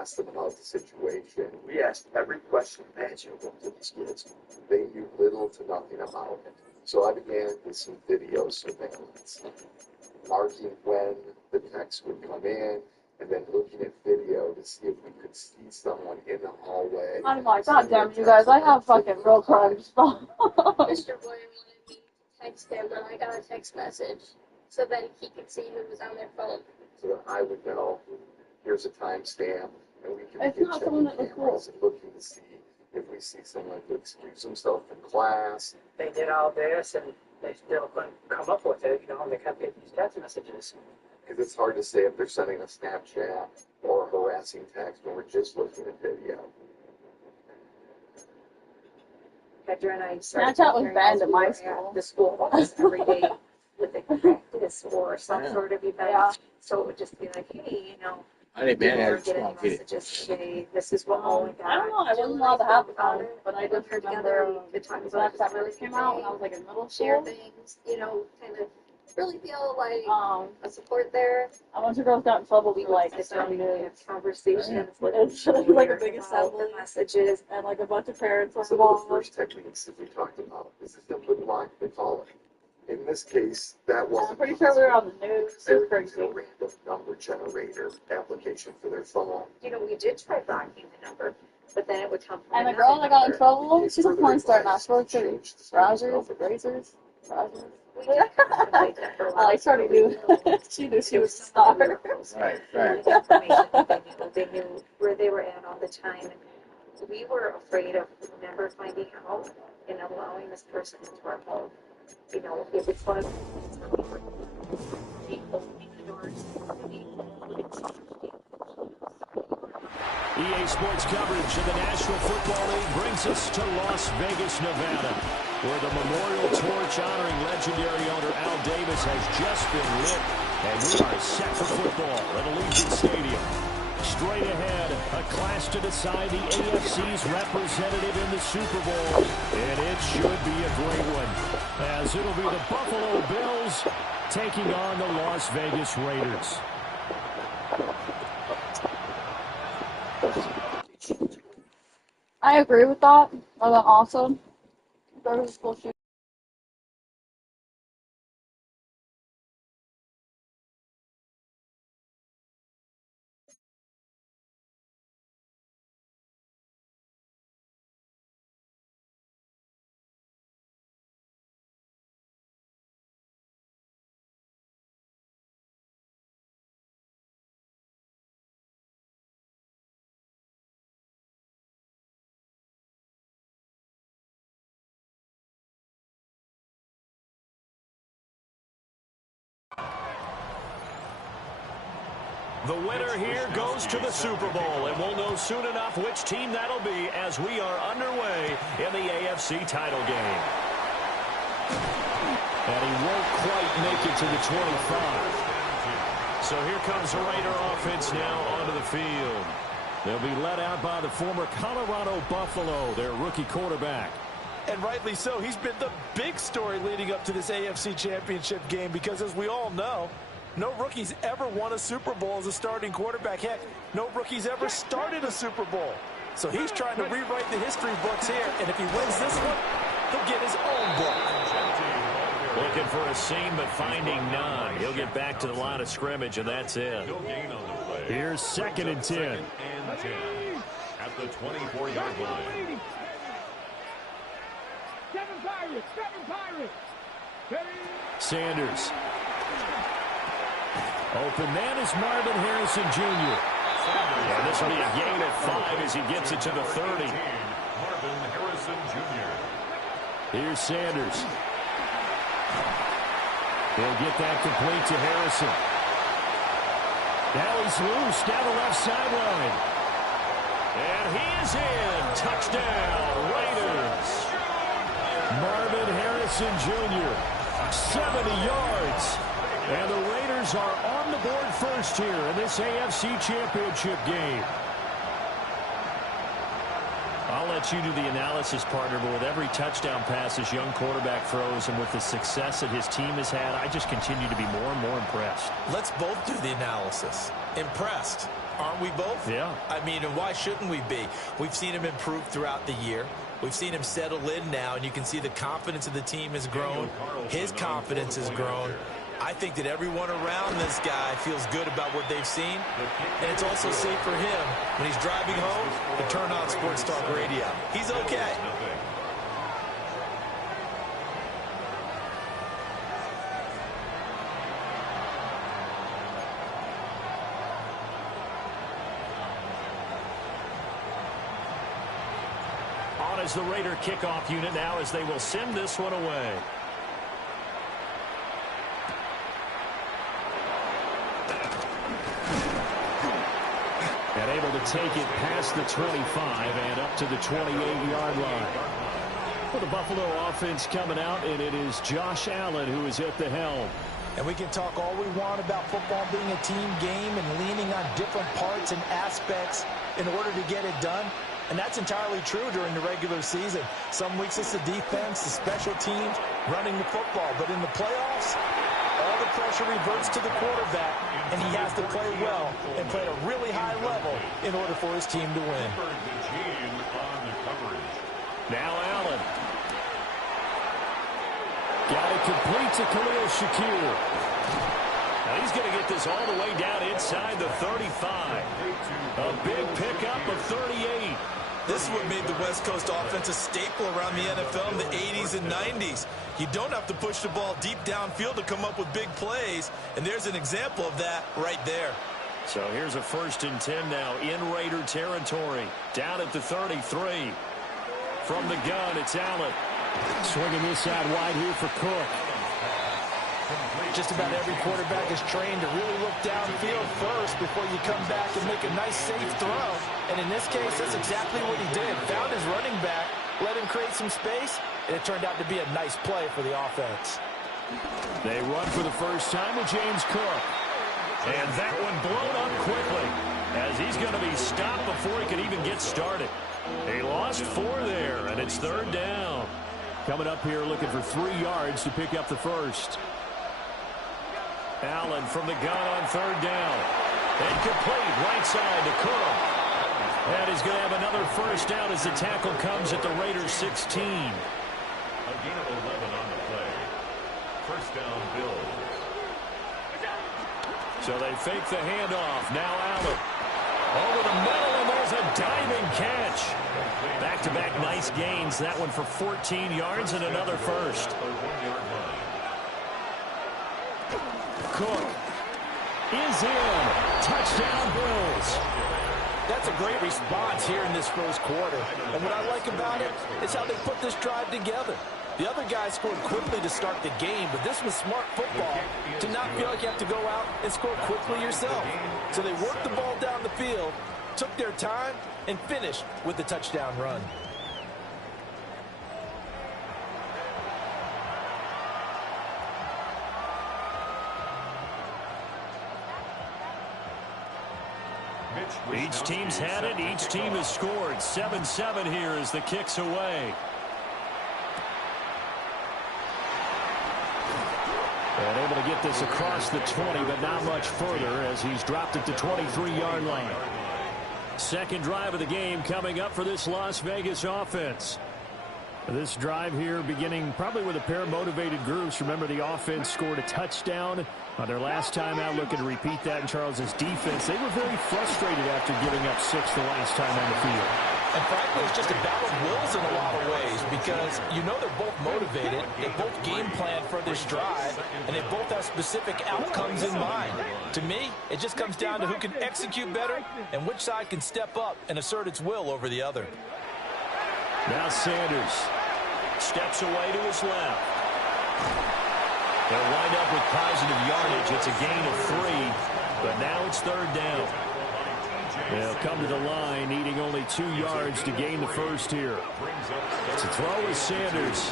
asked them about the situation. We asked every question imaginable to these kids. They knew little to nothing about it. So I began with some video surveillance, marking when the text would come in, and then looking at video to see if we could see someone in the hallway. I'm like, God damn it, you guys, I have fucking real crimes. Mr. Boy wanted me to text him when I got a text message, so then he could see who was on their phone. So that I would know, here's a timestamp, and we can It's begin not checking someone that was cameras and looking to see if we see someone who excuse himself from class. They did all this, and they still couldn't come up with it, and they kept getting these text messages. Because it's hard to say if they're sending a Snapchat or a harassing text when we're just looking at video. Petra and I Snapchat was banned at my school. The school bus every day with a practice or some sort of event. Yeah. So it would just be like, hey, I didn't ban we're it. getting messages today. This is what all we got. I don't know, I wasn't allowed to have the phone, but I just remember the times Snapchat first came out when I was like in middle share school. things, kind of really feel like a support there. A bunch of girls got in trouble for like starting to discerning have conversations with It's like a big about assembly the messages. and like a bunch of parents were Some of the involved. first techniques that we talked about, this is the block they call it. In this case, that wasn't. I'm pretty sure we were on the news. They It were was using a crazy. random number generator application for their phone. We did try blocking the number, but then it would come from And the another girl that got in number. trouble, she's a Further porn star now. advice, She works at change the service Browsers, number. Razors, Browsers. We did contemplate that for a while. I started doing. She knew she was a star. Right, right. They knew where they were at all the time. And we were afraid of never finding out and allowing this person into our home. If it's one of EA Sports coverage of the National Football League brings us to Las Vegas, Nevada, where the memorial torch honoring legendary owner Al Davis has just been lit, and we are set for football at Allegiant Stadium. Straight ahead, a clash to decide the AFC's representative in the Super Bowl, and it should be a great one, as it'll be the Buffalo Bills taking on the Las Vegas Raiders. I agree with that. That was awesome. That was cool shoot. The winner here goes to the Super Bowl, and we'll know soon enough which team that'll be as we are underway in the AFC title game. And he won't quite make it to the 25. So here comes the Raider offense now onto the field. They'll be led out by the former Colorado Buffalo, their rookie quarterback. And rightly so. He's been the big story leading up to this AFC Championship game because, as we all know, no rookie's ever won a Super Bowl as a starting quarterback. Heck, no rookie's ever started a Super Bowl. So he's trying to rewrite the history books here, and if he wins this one, he'll get his own book. Looking for a seam, but finding none. He'll get back to the line of scrimmage, and that's it. Here's 2nd and 10. At the 24-yard line. Sanders. Open man is Marvin Harrison Jr. And this will be a gain of 5 as he gets it to the 30. Marvin Harrison Jr. Here's Sanders. He'll get that complete to Harrison. Now he's loose down the left sideline. And he is in. Touchdown, Raiders. Marvin Harrison Jr., 70 yards. And the Raiders are on the board first here in this AFC Championship game. I'll let you do the analysis, partner, but with every touchdown pass this young quarterback throws and with the success that his team has had, I just continue to be more and more impressed. Let's both do the analysis. Impressed. Aren't we both? Yeah. I mean, and why shouldn't we be? We've seen him improve throughout the year. We've seen him settle in now, and you can see the confidence of the team has grown. His confidence has grown. I think that everyone around this guy feels good about what they've seen, and it's also safe for him when he's driving home to turn on Sports Talk Radio. He's okay. On as the Raider kickoff unit now as they will send this one away. And able to take it past the 25 and up to the 28-yard line. For the Buffalo offense coming out, and it is Josh Allen who is at the helm. And we can talk all we want about football being a team game and leaning on different parts and aspects in order to get it done. And that's entirely true during the regular season. Some weeks it's the defense, the special teams, running the football. But in the playoffs, all the pressure reverts to the quarterback, and he has to play well and play at a really high level in order for his team to win. Now Allen. Got it complete to Khalil Shakir. Now he's going to get this all the way down inside the 35. A big pickup of 38. This is what made the West Coast offense a staple around the NFL in the 80s and 90s. You don't have to push the ball deep downfield to come up with big plays, and there's an example of that right there. So here's a 1st and 10 now in Raider territory. Down at the 33. From the gun, it's Allen. Swinging this out wide here for Cook. Just about every quarterback is trained to really look downfield first before you come back and make a nice, safe throw. And in this case, that's exactly what he did. Found his running back, let him create some space, and it turned out to be a nice play for the offense. They run for the first time with James Cook. And that one blown up quickly as he's going to be stopped before he can even get started. He lost 4 there, and it's 3rd down. Coming up here looking for 3 yards to pick up the first. Allen from the gun on 3rd down. Incomplete, right side to Cook. And he's going to have another first down as the tackle comes at the Raiders 16. A gain of 11 on the play. First down, Bills. So they fake the handoff. Now Allen. Over the middle, and there's a diving catch. Back-to-back nice gains. That one for 14 yards and another first. Cook is in. Touchdown, Bills. That's a great response here in this first quarter. And what I like about it is how they put this drive together. The other guys scored quickly to start the game, but this was smart football to not feel like you have to go out and score quickly yourself. So they worked the ball down the field, took their time, and finished with the touchdown run. Each team's had it. Each team has scored. 7-7 here as the kick's away. And able to get this across the 20, but not much further as he's dropped at the 23-yard line. Second drive of the game coming up for this Las Vegas offense. This drive here beginning probably with a pair of motivated groups. Remember, the offense scored a touchdown on their last time out, looking to repeat that in Charles's defense. They were very frustrated after giving up 6 the last time on the field. And frankly, it's just a battle of wills in a lot of ways because you know they're both motivated, they both game plan for this drive, and they both have specific outcomes in mind. To me, it just comes down to who can execute better and which side can step up and assert its will over the other. Now Sanders steps away to his left. They'll wind up with positive yardage. It's a gain of 3, but now it's 3rd down. They'll come to the line, needing only 2 yards to gain the first here. To throw is Sanders.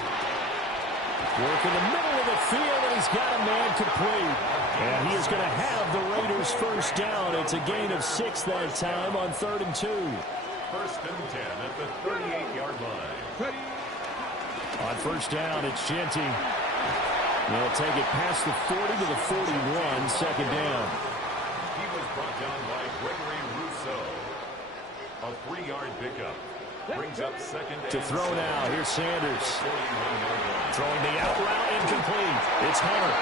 Work in the middle of the field, and he's got a man complete. And he is going to have the Raiders' first down. It's a gain of 6 that time on 3rd and 2. First and 10 at the 38-yard line. On first down, it's Genty. They'll take it past the 40 to the 41, second down. He was brought down by Gregory Rousseau. A 3-yard pickup. Brings up second To and throw 7. now, here's Sanders. 41-yard line. Throwing the out route, incomplete. It's Hunter.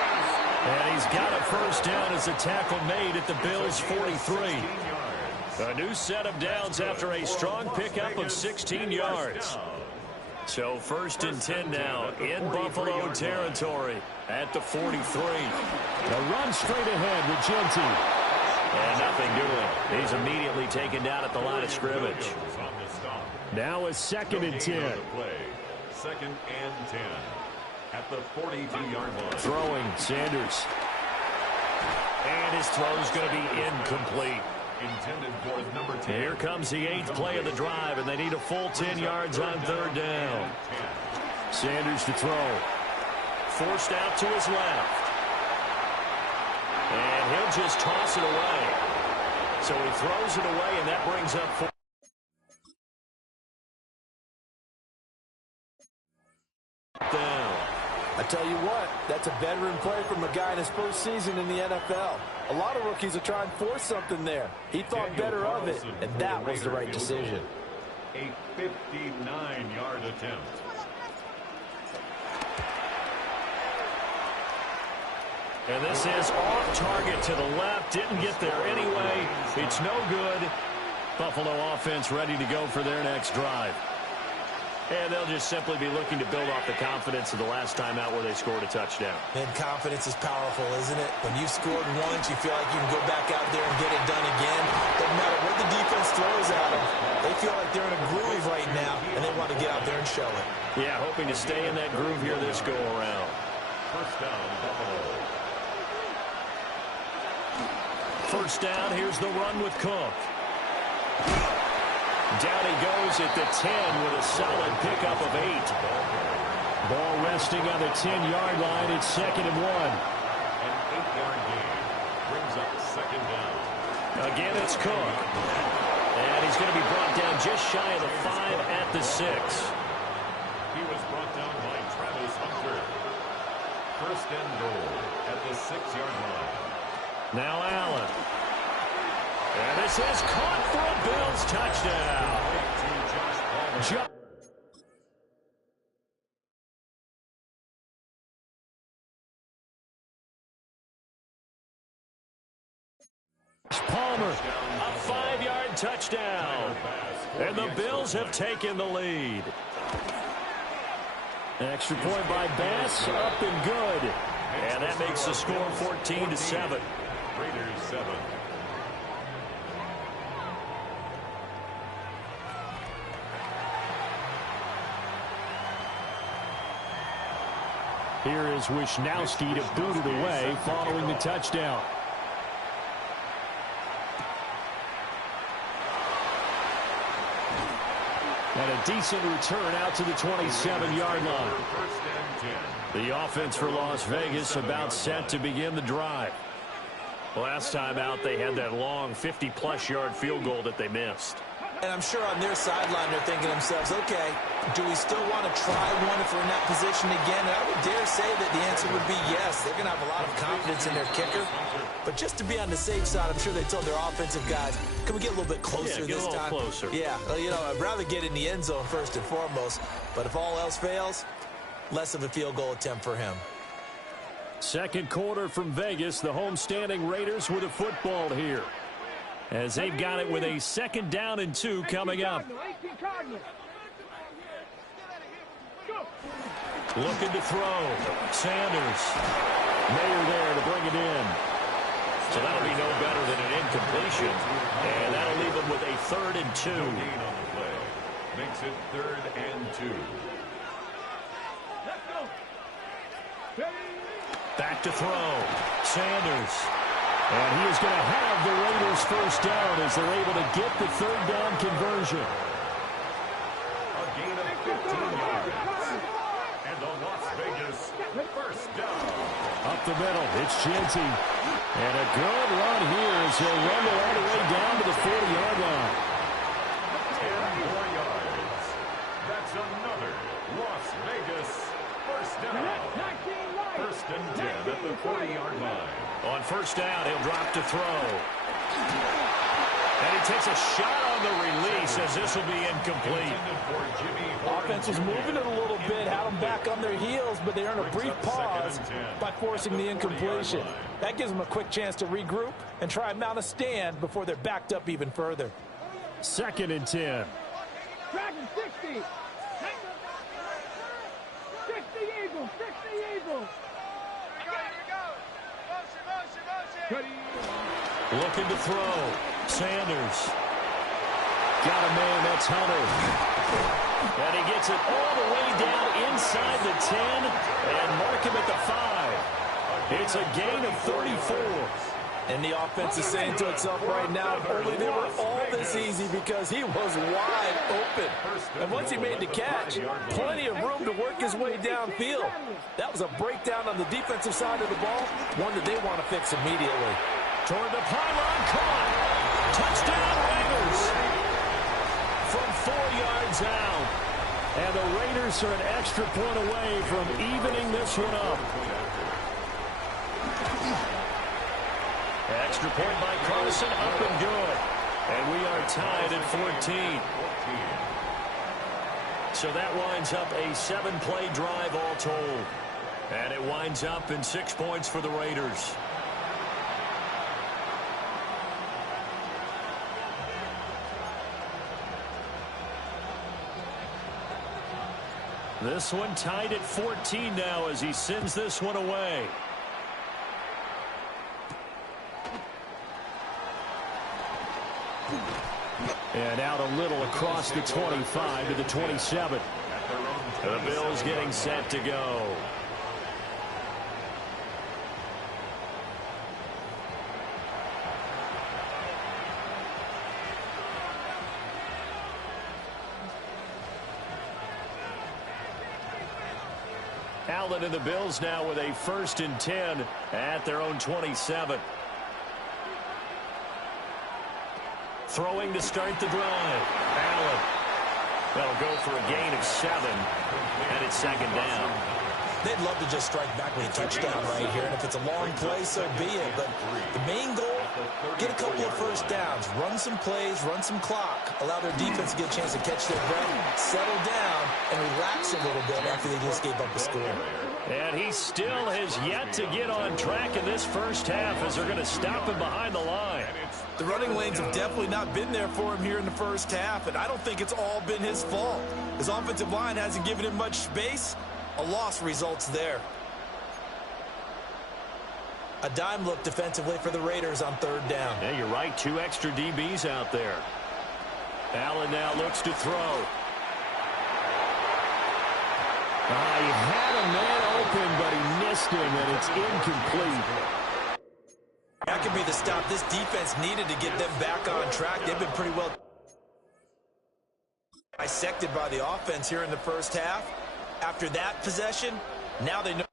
And he's got a first down as a tackle made at the Bills' 43. A new set of downs after a strong pickup of 16 yards. So first and 10 now in Buffalo territory at the 43. The run straight ahead with Genty. And nothing doing. He's immediately taken down at the line of scrimmage. Now a second and 10. Second and 10 at the 42-yard line. Throwing, Sanders. And his throw's going to be incomplete. Intended for number 10. Here comes the 8th play of the drive, and they need a full 10 yards on third down. Sanders to throw. Forced out to his left. And he'll just toss it away. So he throws it away, and that brings up 4. Down. I tell you what, that's a veteran play from a guy in his first season in the NFL. A lot of rookies are trying to force something there. He thought better of it, and that was the right decision. A 59-yard attempt. And this is off target to the left. Didn't get there anyway. It's no good. Buffalo offense ready to go for their next drive. And they'll just simply be looking to build off the confidence of the last time out where they scored a touchdown. And confidence is powerful, isn't it? When you've scored once, you feel like you can go back out there and get it done again. Doesn't matter what the defense throws at them. They feel like they're in a groove right now, and they want to get out there and show it. Yeah, hoping to stay in that groove here this go-around. First down, Buffalo. First down, here's the run with Cook. Down he goes at the 10 with a solid pickup of 8. Ball resting on the 10-yard line. It's second and 1. An 8-yard gain brings up second down. Again, it's Cook. And he's going to be brought down just shy of the 5 at the 6. He was brought down by Travis Hunter. First and goal at the 6-yard line. Now Allen. And this is caught for a Bills touchdown. Palmer, a 5-yard touchdown. And the Bills have taken the lead. Extra point by Bass, up and good. And that makes the score 14-7. Raiders 7. Here is Wisnowski to boot it away following the touchdown. And a decent return out to the 27-yard line. The offense for Las Vegas about set to begin the drive. Last time out, they had that long 50-plus yard field goal that they missed. And I'm sure on their sideline they're thinking to themselves, okay, do we still want to try one if we're in that position again? And I would dare say that the answer would be yes. They're going to have a lot of confidence in their kicker. But just to be on the safe side, I'm sure they told their offensive guys, can we get a little bit closer this time? Closer. Yeah, well, you know, I'd rather get in the end zone first and foremost. But if all else fails, less of a field goal attempt for him. Second quarter from Vegas, the homestanding Raiders with a football here, as they've got it with a 2nd down and 2 coming up. Looking to throw. Sanders. Mayer there to bring it in. So that'll be no better than an incompletion. And that'll leave them with a 3rd and 2. No gain on the play. Makes it 3rd and 2. Back to throw. Sanders. And he is going to have the Raiders first down as they're able to get the 3rd down conversion. A gain of 15 yards. And the Las Vegas first down. Up the middle, it's Genty. And a good run here as he'll run all the way down to the 40-yard line. left to throw. And he takes a shot on the release as this will be incomplete. Offense was moving it a little bit, had them back on their heels, but they earned a brief pause by forcing the incompletion. That gives them a quick chance to regroup and try and mount a stand before they're backed up even further. 2nd and 10. Dragon 60. 60 Eagles. 60 Eagles. Looking to throw. Sanders. Got a man, that's Hunter. And he gets it all the way down inside the 10 and mark him at the 5. It's a gain of 34. And the offense is saying to itself right now, if only they were all this easy, because he was wide open. And once he made the catch, plenty of room to work his way downfield. That was a breakdown on the defensive side of the ball, one that they want to fix immediately. Toward the pylon, caught. Touchdown, Raiders. From 4 yards out. And the Raiders are an extra point away from evening this one up. Extra point by Carson, up and good. And we are tied at 14. So that winds up a 7-play drive all told. And it winds up in 6 points for the Raiders. This one tied at 14 now as he sends this one away. And out a little across the 25 to the 27. The Bills getting set to go. Allen and the Bills now with a 1st and 10 at their own 27. Throwing to start the drive. Allen. That'll go for a gain of 7. And it's 2nd down. They'd love to just strike back with a touchdown right here, and if it's a long play, so be it. But the main goal, get a couple of first downs, run some plays, run some clock, allow their defense to get a chance to catch their breath, settle down, and relax a little bit after they just gave up the score. And he still has yet to get on track in this first half as they're going to stop him behind the line. The running lanes have definitely not been there for him here in the first half, and I don't think it's all been his fault. His offensive line hasn't given him much space. A loss results there. A dime look defensively for the Raiders on 3rd down. Yeah, you're right. 2 extra DBs out there. Allen now looks to throw. He had a man open, but he missed him, and it's incomplete. That could be the stop this defense needed to get them back on track. They've been pretty well dissected by the offense here in the first half. After that possession, now they know.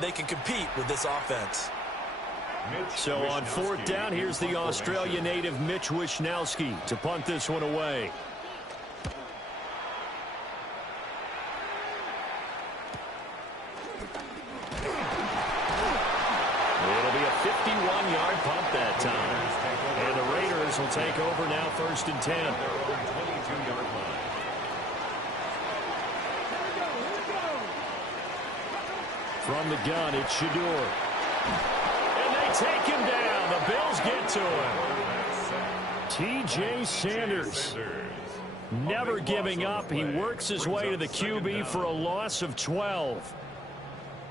They can compete with this offense. So on 4th down, here's the Australia native Mitch Wishnowsky to punt this one away. It'll be a 51-yard punt that time. And the Raiders will take over now 1st and 10. From the gun, it's Sheduer. And they take him down. The Bills get to him. T.J. Sanders. Never giving up. He works his way to the QB for a loss of 12.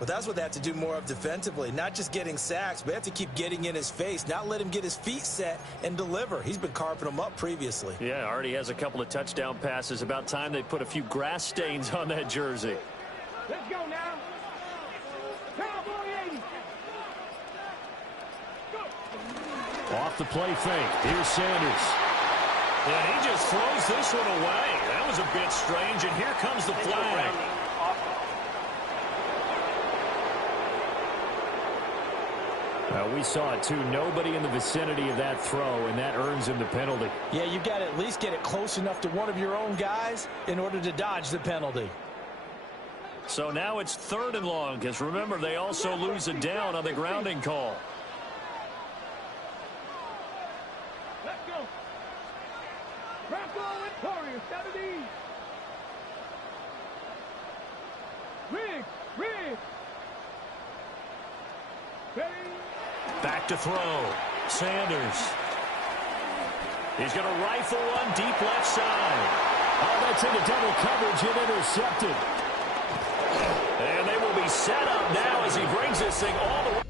But that's what they have to do more of defensively, not just getting sacks, but they have to keep getting in his face, not let him get his feet set and deliver. He's been carping them up previously. Yeah, already has a couple of touchdown passes. About time they put a few grass stains on that jersey. Let's go now. Cowboy 80. Go. Off the play fake. Here's Sanders. And he just throws this one away. That was a bit strange, and here comes the flag. We saw it, too. Nobody in the vicinity of that throw, and that earns him the penalty. Yeah, you've got to at least get it close enough to one of your own guys in order to dodge the penalty. So now it's 3rd and long, because remember, they also lose a down on the grounding call. Let's go. Bronco and Warrior 70. Riggs. Ready. Back to throw. Sanders. He's going to rifle one deep left side. Oh, that's into double coverage and intercepted. And they will be set up now as he brings this thing all the way.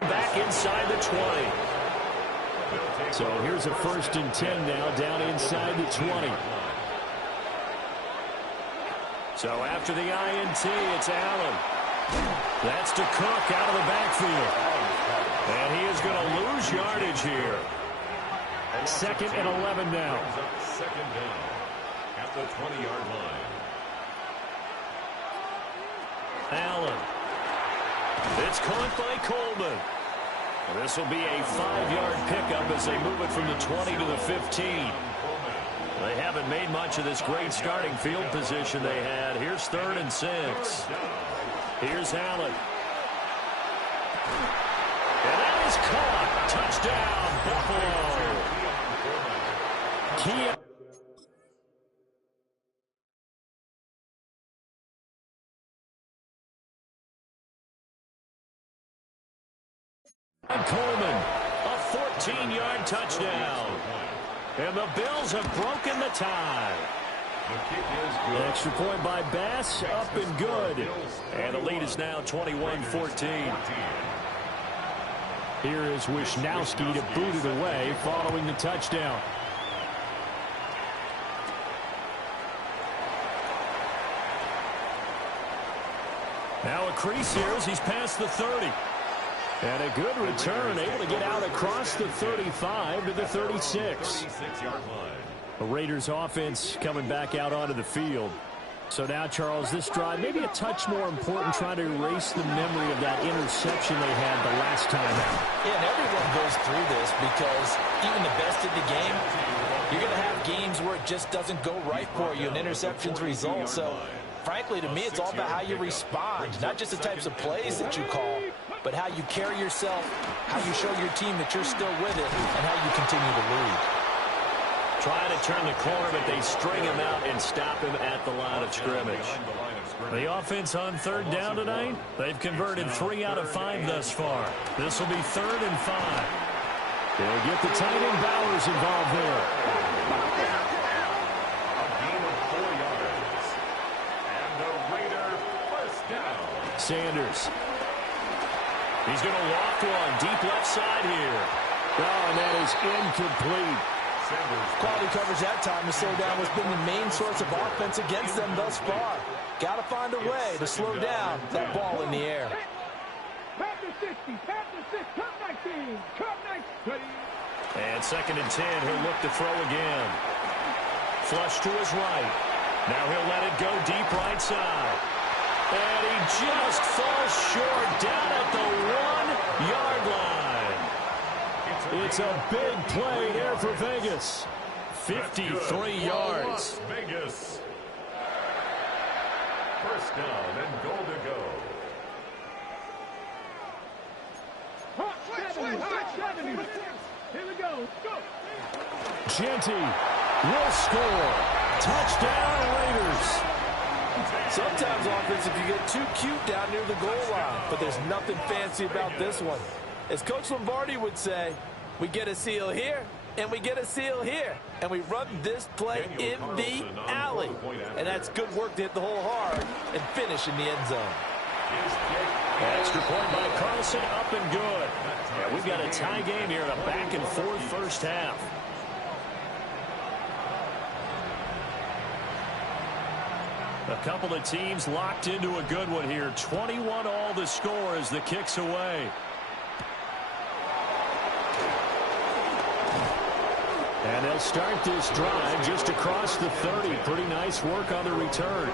Back inside the 20. So here's a 1st and 10 now down inside the 20. So after the INT, it's Allen. That's to Cook out of the backfield. And he is going to lose yardage here. 2nd and 11 now. 2nd down at the 20-yard line. Allen. It's caught by Coleman. This will be a 5-yard pickup as they move it from the 20 to the 15. They haven't made much of this great starting field position they had. Here's 3rd and 6. Here's Allen. And that is caught. Touchdown, Buffalo. Coleman, a 14-yard touchdown. And the Bills have broken the tie. Extra point by Bass, up and good. And the lead is now 21-14. Here is Wisnowski to boot it away following the touchdown. Now a crease here as he's past the 30. And a good return, able to get out across the 35 to the 36. The Raiders offense coming back out onto the field. So now, Charles, this drive maybe a touch more important, trying to erase the memory of that interception they had the last time out. Yeah, and everyone goes through this because even the best in the game, you're going to have games where it just doesn't go right for you and interceptions result. So, frankly, to me, it's all about how you respond, not just the types of plays that you call, but how you carry yourself, how you show your team that you're still with it, and how you continue to lead. Trying to turn the corner, but they string him out and stop him at the line of scrimmage. The offense on 3rd down tonight, they've converted 3 out of 5 thus far. This will be 3rd and 5. They'll get the tight end Bowers involved there. A gain of 4 yards. And the Raider first down. Sanders. He's going to loft one deep left side here. Oh, and that is incomplete. Quality coverage that time to slow down what's been the main source of offense against them thus far. Got to find a way to slow down that ball in the air. Panther 60, Panther 6, Cup 19, Cup 19. And 2nd and 10, he'll look to throw again. Flush to his right. Now he'll let it go deep right side. And he just falls short down at the 1-yard line. It's a big play there for Vegas. 53 yards. Vegas. First down and goal to go. Hot 70. Here we go. Go. GENTY will score. Touchdown, Raiders. Sometimes offense, if you get too cute down near the goal line, but there's nothing fancy about this one. As Coach Lombardi would say, we get a seal here, And we get a seal here. And we run this play in the alley. And that's good work to hit the hole hard and finish in the end zone. Extra point by Carlson, up and good. Yeah, we've got a tie game here in a back-and-forth first half. A couple of teams locked into a good one here. 21 all the score as the kick's away. And they'll start this drive just across the 30. Pretty nice work on the return.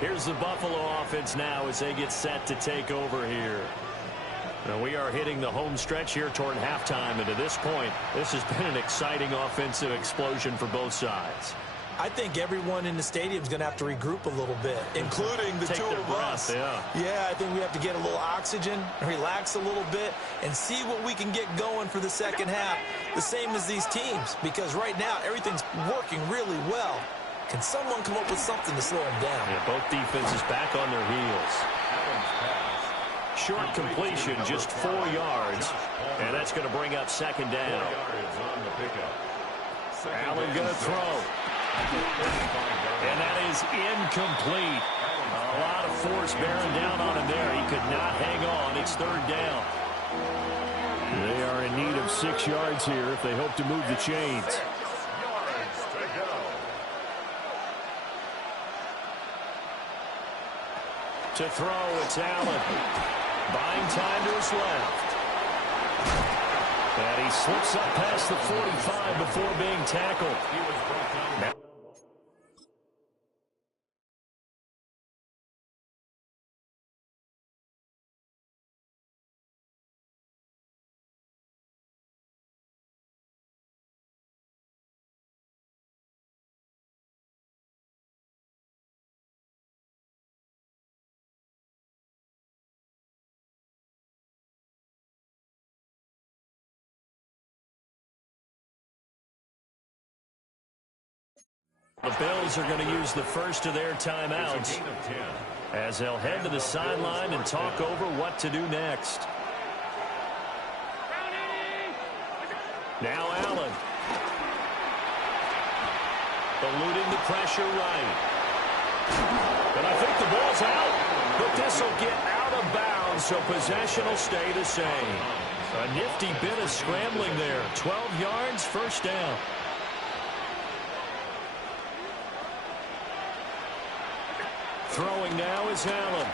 Here's the Buffalo offense now as they get set to take over here. Now we are hitting the home stretch here toward halftime, and to this point, this has been an exciting offensive explosion for both sides. I think everyone in the stadium is going to have to regroup a little bit, including the two of us. Yeah, I think we have to get a little oxygen, relax a little bit, and see what we can get going for the second half, the same as these teams, because right now everything's working really well. Can someone come up with something to slow them down? Yeah, both defenses back on their heels. Short completion, just 4 yards, and that's going to bring up second down. Allen going to throw. And that is incomplete. A lot of force bearing down on him there. He could not hang on. It's third down. They are in need of 6 yards here if they hope to move the chains. To throw, it's Allen. Buying time to his left. And he slips up past the 45 before being tackled. The Bills are going to use the first of their timeouts as they'll head to the sideline and talk over what to do next. Now Allen. Eluding the pressure right. And I think the ball's out, but this will get out of bounds, so possession will stay the same. A nifty bit of scrambling there. 12 yards, first down. Throwing now is Allen.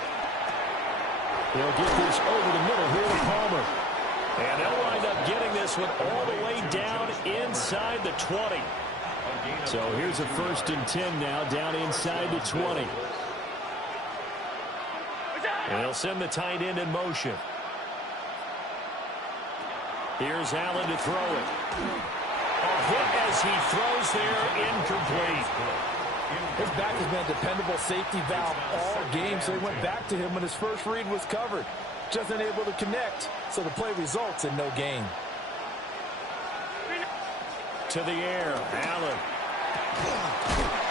They'll get this over the middle here to Palmer. And they'll wind up getting this one all the way down inside the 20. So here's a 1st and 10 now, down inside the 20. And they'll send the tight end in motion. Here's Allen to throw it. A hit as he throws there, incomplete. His back has been a dependable safety valve all game, so he went back to him when his first read was covered. Just unable to connect, so the play results in no gain. To the air, Allen.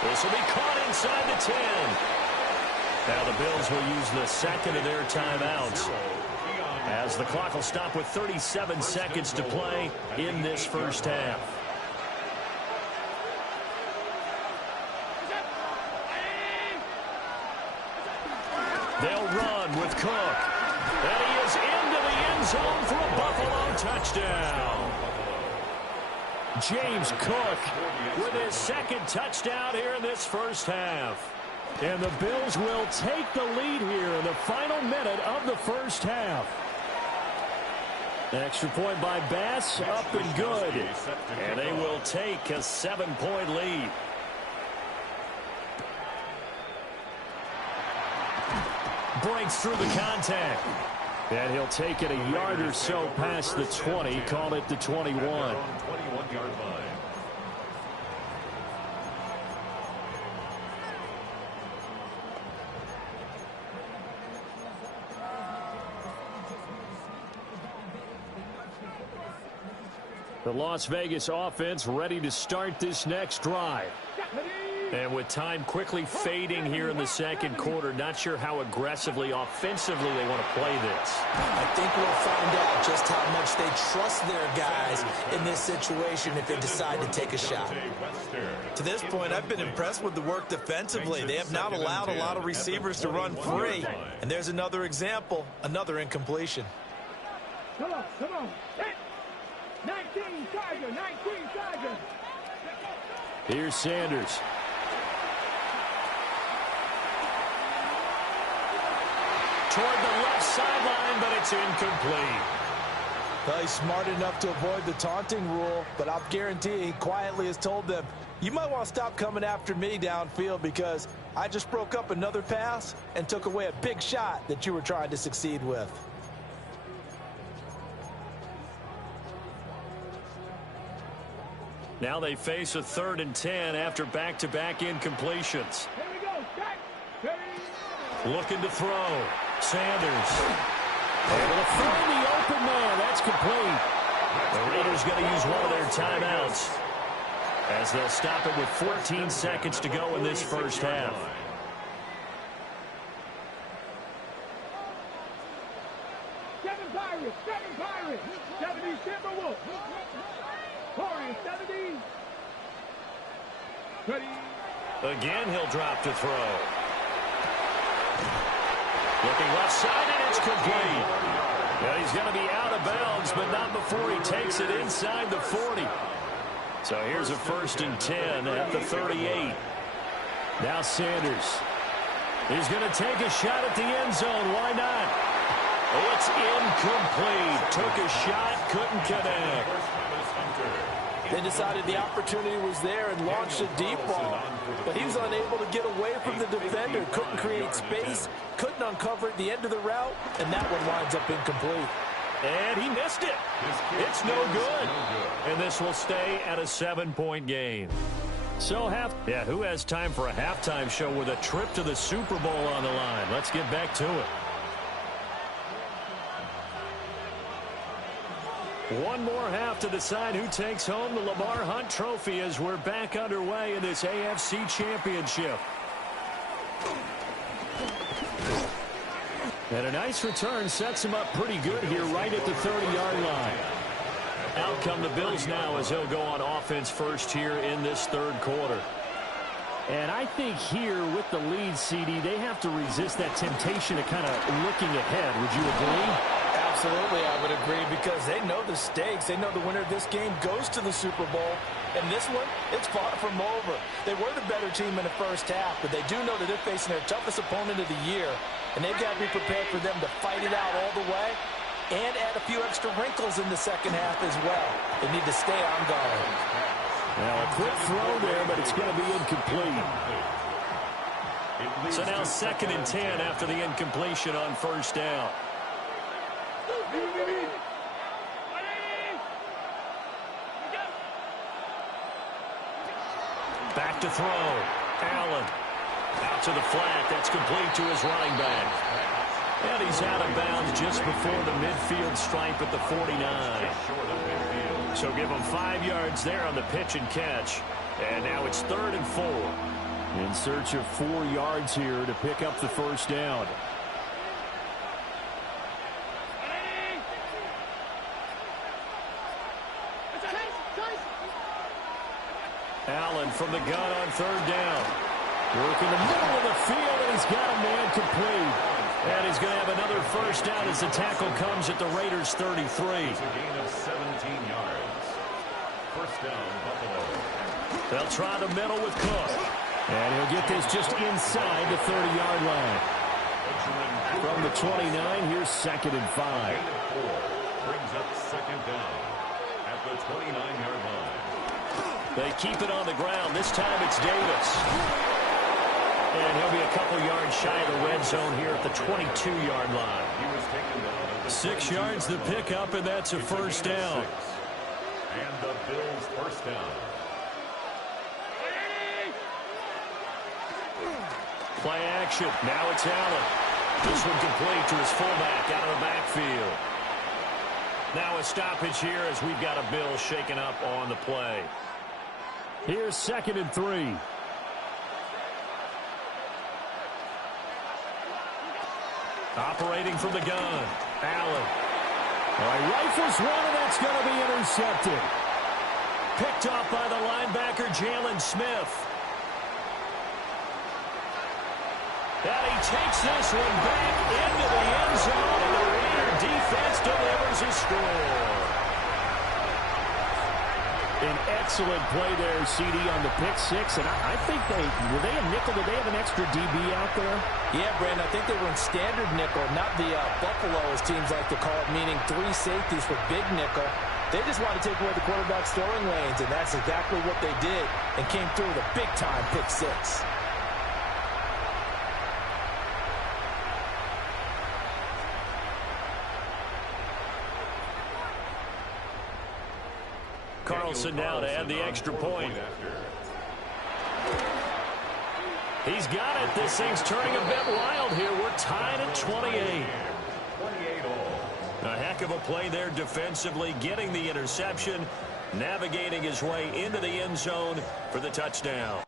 This will be caught inside the 10. Now the Bills will use the second of their timeouts, as the clock will stop with 37 seconds to play in this first half. They'll run with Cook. And he is into the end zone for a Buffalo touchdown. James Cook with his second touchdown here in this first half. And the Bills will take the lead here in the final minute of the first half. Extra point by Bass, up and good. And they will take a 7-point lead. Breaks through the contact. And he'll take it a yard or so past the 20. Call it the 21. 21-yard line. The Las Vegas offense ready to start this next drive. And with time quickly fading here in the second quarter, not sure how aggressively, offensively they want to play this. I think we'll find out just how much they trust their guys in this situation if they decide to take a shot. To this point, I've been impressed with the work defensively. They have not allowed a lot of receivers to run free. And there's another example, another incompletion. Come on. 19 Tiger. Here's Sanders. Toward the left sideline, but it's incomplete. Well, he's smart enough to avoid the taunting rule, but I'll guarantee he quietly has told them, you might want to stop coming after me downfield because I just broke up another pass and took away a big shot that you were trying to succeed with. Now they face a 3rd and 10 after back-to-back incompletions. Here we go. Looking to throw. Sanders. Able to find the open man. That's complete. The Raiders going to use one of their timeouts as they'll stop it with 14 seconds to go in this first half. Seven Pirates. 70 Timberwolves. 70. Ready. Again, he'll drop to throw. Looking left side, and it's complete. Well, he's going to be out of bounds, but not before he takes it inside the 40. So here's a 1st and 10 at the 38. Now Sanders. He's going to take a shot at the end zone. Why not? It's incomplete. Took a shot, couldn't connect. They decided the opportunity was there and launched a deep ball, but he was unable to get away from the defender, couldn't create space, couldn't uncover at the end of the route, and that one winds up incomplete. And he missed it. It's no good. And this will stay at a 7-point game. So who has time for a halftime show with a trip to the Super Bowl on the line? Let's get back to it. One more half to decide who takes home the Lamar Hunt Trophy as we're back underway in this AFC Championship. And a nice return sets him up pretty good here right at the 30-yard line. Out come the Bills now as he'll go on offense first here in this third quarter. And I think here with the lead, CD, they have to resist that temptation of kind of looking ahead. Would you agree? Absolutely, I would agree, because they know the stakes. They know the winner of this game goes to the Super Bowl. And this one, it's far from over. They were the better team in the first half, but they do know that they're facing their toughest opponent of the year. And they've got to be prepared for them to fight it out all the way and add a few extra wrinkles in the second half as well. They need to stay on guard. Now a quick throw there, but it's going to be incomplete. So now 2nd and 10 after the incompletion on first down. Back to throw. Allen. Out to the flat. That's complete to his running back. And he's out of bounds just before the midfield stripe at the 49. So give him 5 yards there on the pitch and catch. And now it's 3rd and 4. In search of 4 yards here to pick up the first down. Allen from the gun on 3rd down. Working the middle of the field, and he's got a man complete. And he's going to have another first down as the tackle comes at the Raiders' 33. It's a gain of 17 yards. First down, Buffalo. They'll try the middle with Cook. And he'll get this just inside the 30-yard line. From the 29, here's 2nd and 5. Brings up 2nd down at the 29-yard line. They keep it on the ground. This time it's Davis. And he'll be a couple yards shy of the red zone here at the 22-yard line. 6 yards the pickup, and that's a first down. And the Bills' first down. Play action. Now it's Allen. This one complete to his fullback out of the backfield. Now a stoppage here as we've got a Bill shaken up on the play. Here's 2nd and 3. Operating from the gun, Allen. He rifles one, and that's going to be intercepted. Picked off by the linebacker, Jalen Smith. And he takes this one back into the end zone, and the Raider defense delivers a score. An excellent play there, CD, on the pick six. And I think were they a nickel? Did they have an extra DB out there? Yeah, Brandon, I think they were in standard nickel, not the Buffalo, as teams like to call it, meaning 3 safeties for big nickel. They just want to take away the quarterback's throwing lanes, and that's exactly what they did, and came through with a big-time pick six. Carlson now to add the extra point. He's got it. This thing's turning a bit wild here. We're tied at 28. A heck of a play there defensively, getting the interception, navigating his way into the end zone for the touchdown.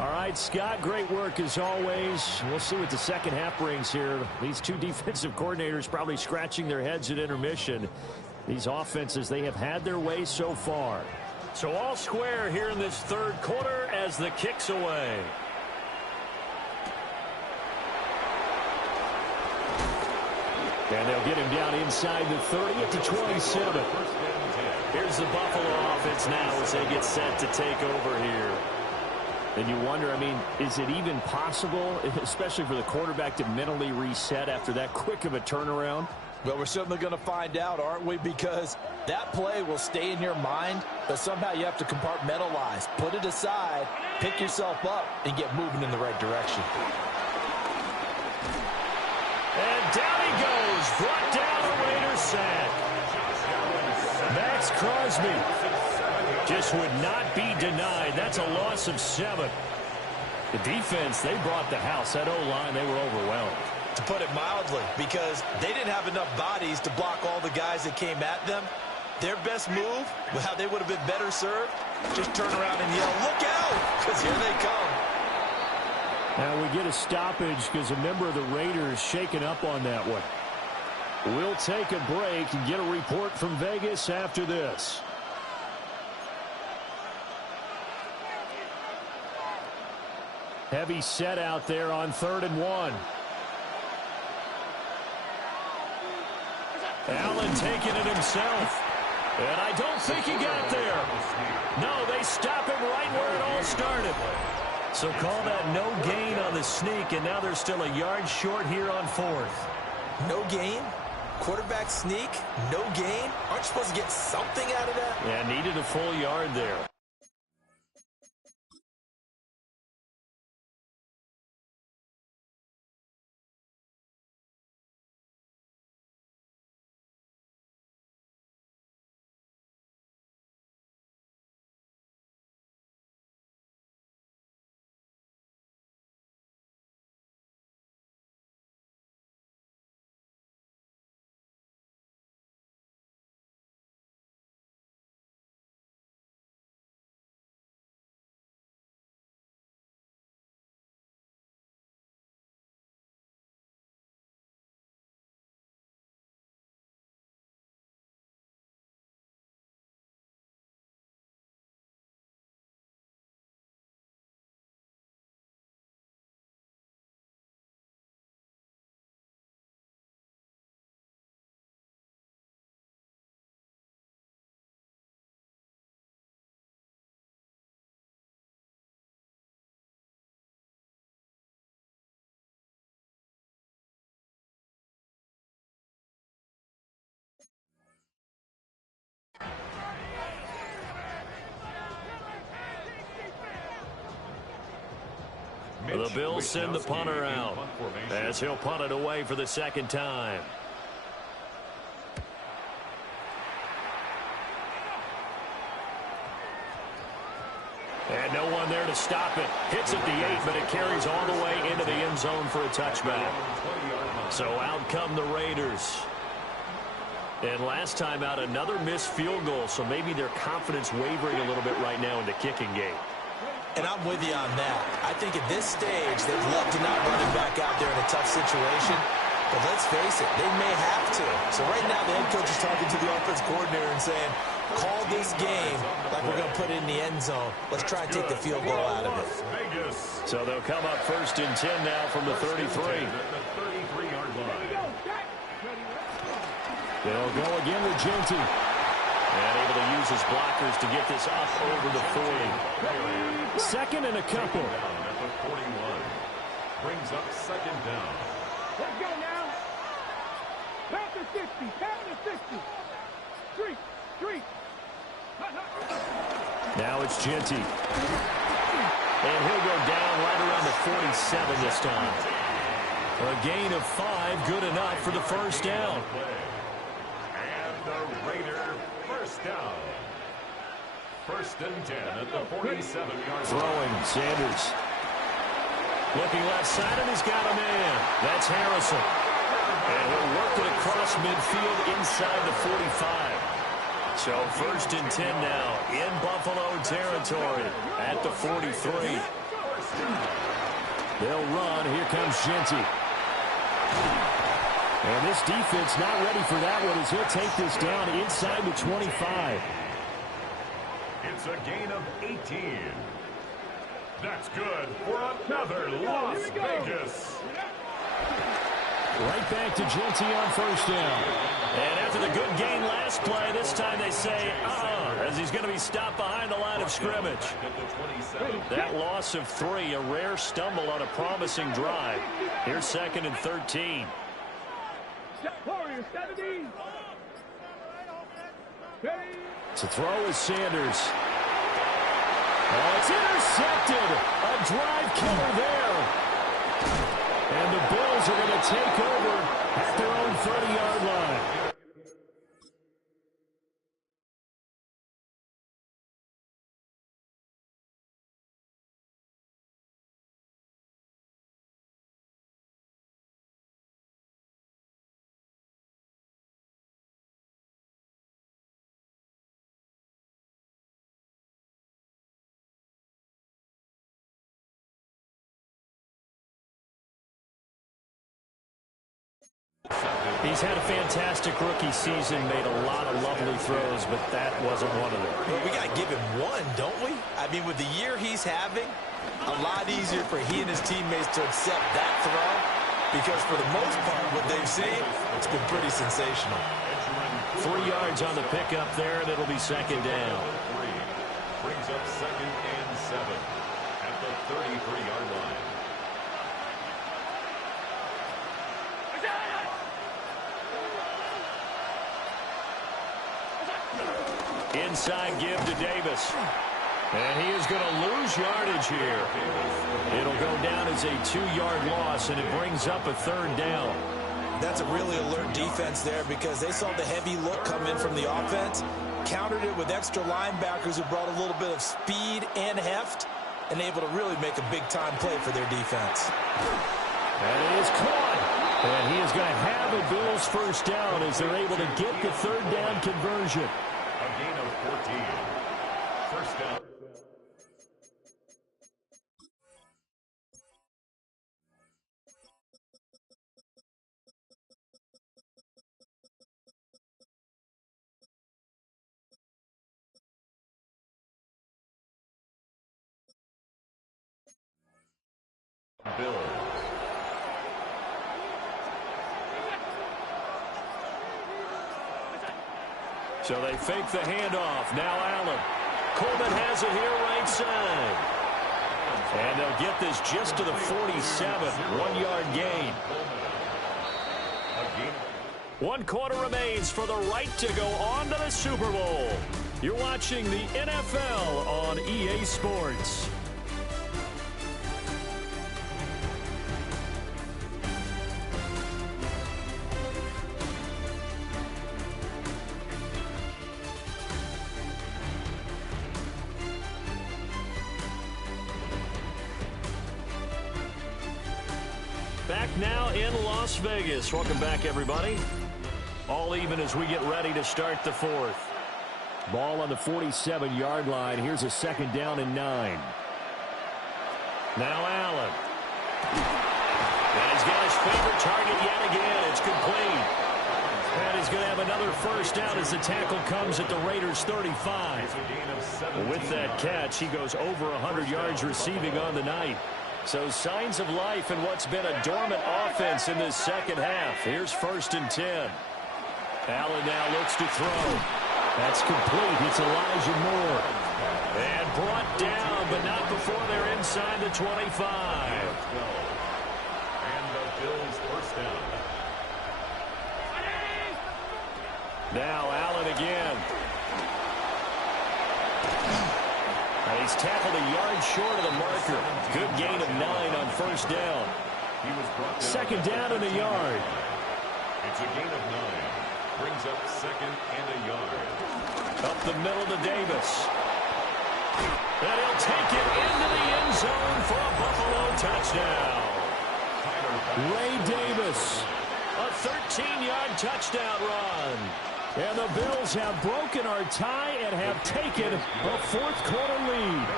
All right, Scott, great work as always. We'll see what the second half brings here. These two defensive coordinators probably scratching their heads at intermission. These offenses, they have had their way so far. So all square here in this third quarter as the kick's away. And they'll get him down inside the 30 at the 27. Here's the Buffalo offense now as they get set to take over here. And you wonder, I mean, is it even possible, especially for the quarterback, to mentally reset after that quick of a turnaround? Well, we're certainly going to find out, aren't we? Because that play will stay in your mind, but somehow you have to compartmentalize, put it aside, pick yourself up, and get moving in the right direction. And down he goes, brought down a Raiders sack. Max Crosby just would not be denied. That's a loss of 7. The defense, they brought the house. That O-line, they were overwhelmed. To put it mildly, because they didn't have enough bodies to block all the guys that came at them. Their best move, well, they would have been better served. Just turn around and yell, "Look out!" because here they come. Now we get a stoppage because a member of the Raiders shaken up on that one. We'll take a break and get a report from Vegas after this. Heavy set out there on 3rd and 1. Allen taking it himself. And I don't think he got there. No, they stop him right where it all started. So call that no gain on the sneak, and now they're still a yard short here on 4th. No gain? Quarterback sneak? No gain? Aren't you supposed to get something out of that? Yeah, needed a full yard there. The Bills send the punter out as he'll punt it away for the second time. And no one there to stop it. Hits at the 8, but it carries all the way into the end zone for a touchback. So out come the Raiders. And last time out, another missed field goal, so maybe their confidence wavering a little bit right now in the kicking game. And I'm with you on that. I think at this stage, they'd love to not run it back out there in a tough situation. But let's face it, they may have to. So right now, the head coach is talking to the offense coordinator and saying, call this game like we're going to put it in the end zone. Let's try and take the field goal out of it. So they'll come up 1st and 10 now from the 33. They'll go again with GENTY. And able to use his blockers to get this up over the 40. 2nd and a couple. Number 41 brings up 2nd down. Let's go now. Pass to 60. Pass to 60. Street. Street. Now it's GENTY. And he'll go down right around the 47 this time. A gain of 5, good enough for the first down. And the Raider first down. 1st and 10 at the 47-yard line. Throwing, Sanders. Looking left side, and he's got a man. That's Harrison. And he'll work it across midfield inside the 45. So 1st and 10 now in Buffalo territory at the 43. They'll run. Here comes GENTY. And this defense not ready for that one as he'll take this down inside the 25. It's a gain of 18. That's good for another Las Vegas. Right back to GENTY on first down. And after the good gain last play, this time they say, as he's going to be stopped behind the line of scrimmage. That loss of 3, a rare stumble on a promising drive. Here's 2nd and 13. To throw is Sanders. Oh, it's intercepted. A drive killer there. And the Bills are going to take over at their own 30-yard line. He's had a fantastic rookie season, made a lot of lovely throws, but that wasn't one of them. Well, we got to give him one, don't we? I mean, with the year he's having, a lot easier for he and his teammates to accept that throw because for the most part, what they've seen, it's been pretty sensational. 3 yards on the pickup there, and it'll be 2nd down. Brings up 2nd and 7 at the 33-yard line. Inside give to Davis. And he is going to lose yardage here. It'll go down as a 2-yard loss, and it brings up a 3rd down. That's a really alert defense there because they saw the heavy look come in from the offense, countered it with extra linebackers who brought a little bit of speed and heft, and able to really make a big-time play for their defense. And it is caught. And he is going to have a Bills 1st down as they're able to get the 3rd down conversion. A gain of 14. 1st down. Bills. So they fake the handoff. Now Allen. Coleman has it here right side. And they'll get this just to the 47. 1-yard gain. 1 quarter remains for the right to go on to the Super Bowl. You're watching the NFL on EA Sports. Back now in Las Vegas. Welcome back, everybody. All even as we get ready to start the 4th. Ball on the 47-yard line. Here's a 2nd down and 9. Now Allen. And he's got his favorite target yet again. It's complete. And he's going to have another 1st down as the tackle comes at the Raiders' 35. With that catch, he goes over 100 yards receiving on the night. So signs of life in what's been a dormant offense in this 2nd half. Here's 1st and 10. Allen now looks to throw. That's complete. It's Elijah Moore. And brought down, but not before they're inside the 25. And the Bills 1st down. Now Allen again. And he's tackled a yard short of the marker. Good gain of 9 on 1st down. He was brought down 2nd down and a yard. It's a gain of 9. Brings up 2nd and a yard. Up the middle to Davis. And he'll take it into the end zone for a Buffalo touchdown. Ray Davis. A 13-yard touchdown run. And the Bills have broken our tie and have taken a fourth-quarter lead.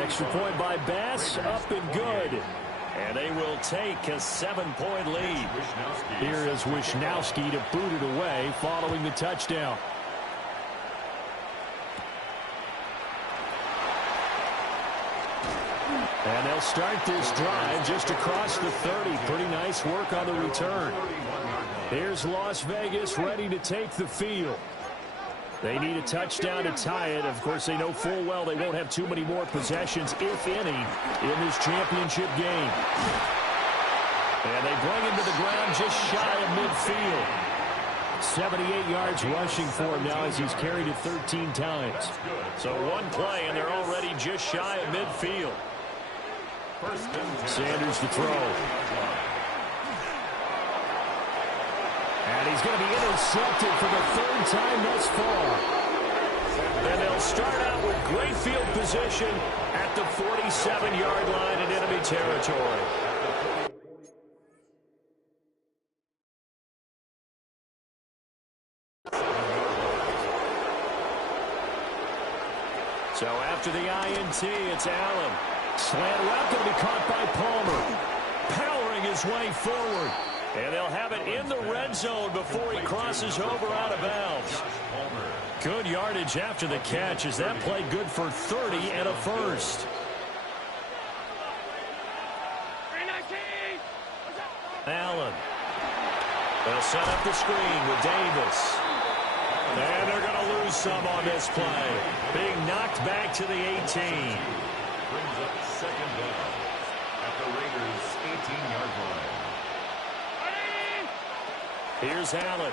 Extra point by Bass, up and good. And they will take a 7-point lead. Here is Wisnowski to boot it away following the touchdown. And they'll start this drive just across the 30. Pretty nice work on the return. Here's Las Vegas ready to take the field. They need a touchdown to tie it. Of course, they know full well they won't have too many more possessions, if any, in this championship game. And they bring him to the ground just shy of midfield. 78 yards rushing for him now as he's carried it 13 times. So one play, and they're already just shy of midfield. Sanders to throw. And he's going to be intercepted for the third time thus far. And they'll start out with great field position at the 47-yard line in enemy territory. So after the INT, it's Allen. Slant route going to be caught by Palmer. Powering his way forward. And they'll have it in the red zone before he crosses over out of bounds. Good yardage after the catch as that play good for 30 and a first. Allen. They'll set up the screen with Davis. And they're going to lose some on this play. Being knocked back to the 18. Brings up second down at the Raiders' 18-yard line. Here's Allen.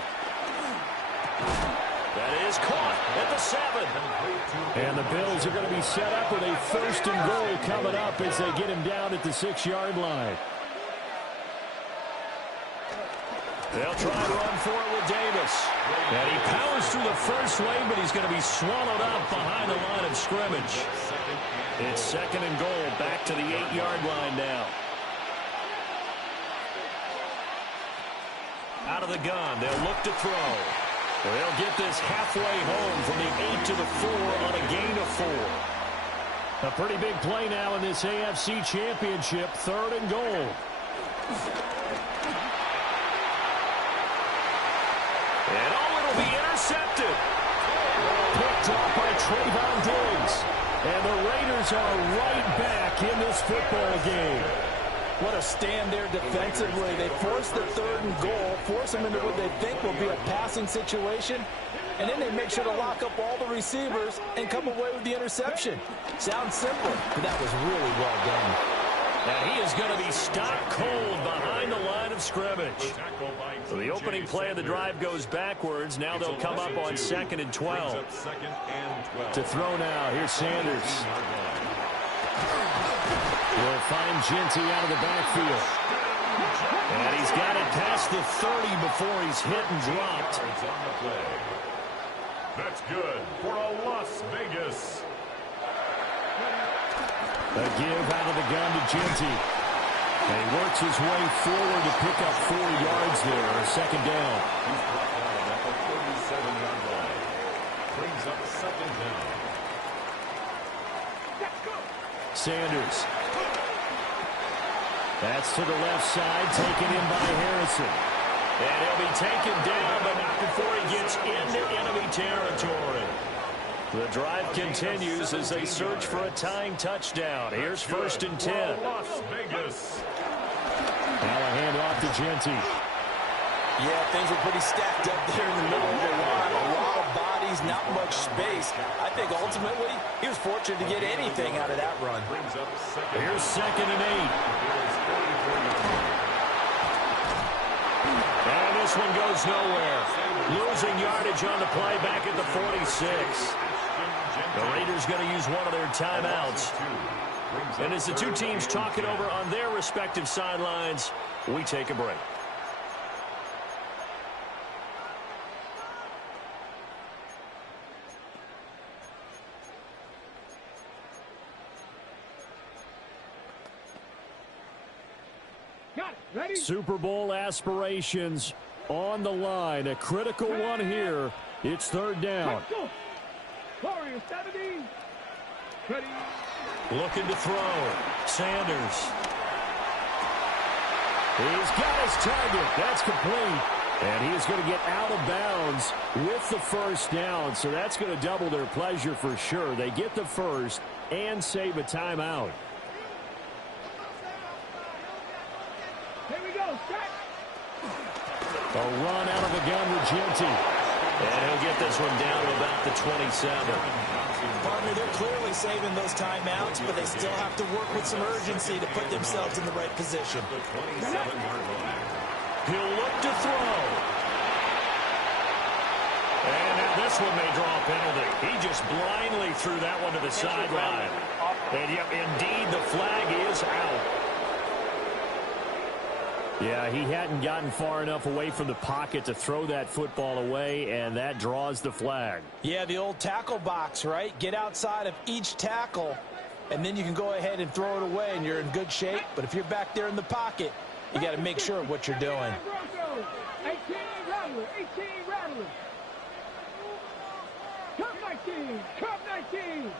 That is caught at the 7. And the Bills are going to be set up with a first and goal coming up as they get him down at the 6-yard line. They'll try to run for it with Davis. And he powers through the first wave, but he's going to be swallowed up behind the line of scrimmage. It's second and goal, back to the 8-yard line now. Out of the gun, they'll look to throw. They'll get this halfway home from the 8 to the 4 on a gain of 4. A pretty big play now in this AFC Championship, third and goal. And it'll be intercepted. Picked off by Trayvon Diggs. And the Raiders are right back in this football game. What a stand there defensively. They force the third and goal, force them into what they think will be a passing situation, and then they make sure to lock up all the receivers and come away with the interception. Sounds simple, but that was really well done. And he is going to be stopped cold behind the line of scrimmage. So the opening play of the drive goes backwards. Now they'll come up on 2nd and 12. To throw now. Here's Sanders. Will find GENTY out of the backfield. And he's got it past the 30 before he's hit and dropped. That's good for a Las Vegas. A give out of the gun to GENTY. And he works his way forward to pick up 4 yards there. A second down. He's brought down at the 37-yard line. Brings up second down. Sanders. That's to the left side, taken in by Harrison. And he'll be taken down, but not before he gets into enemy territory. The drive continues as they search for a tying touchdown. Here's 1st and 10. Las Vegas. Now a handoff to GENTY. Yeah, things were pretty stacked up there in the middle of the line. A lot of bodies, not much space. I think ultimately he was fortunate to get anything out of that run. Here's 2nd and 8. And this one goes nowhere. Losing yardage on the play back at the 46. The Raiders going to use one of their timeouts. And as the two teams talk it over on their respective sidelines, we take a break. Got it. Ready? Super Bowl aspirations on the line. A critical one here. It's third down. Warriors 70. Ready. Looking to throw. Sanders. He's got his target. That's complete. And he's going to get out of bounds with the first down. So that's going to double their pleasure for sure. They get the first and save a timeout. Here we go. Set. A run out of the gun with GENTY. And he'll get this one down to about the 27. Partner, they're clearly saving those timeouts, but they still have to work with some urgency to put themselves in the right position. He'll look to throw. And now this one may draw a penalty. He just blindly threw that one to the sideline. And yep, indeed, the flag is out. Yeah, he hadn't gotten far enough away from the pocket to throw that football away, and that draws the flag. Yeah, the old tackle box, right? Get outside of each tackle, and then you can go ahead and throw it away, and you're in good shape. But if you're back there in the pocket, you got to make sure of what you're doing. 18 Rattler. 18 Rattler. Cup 19. Cup 19.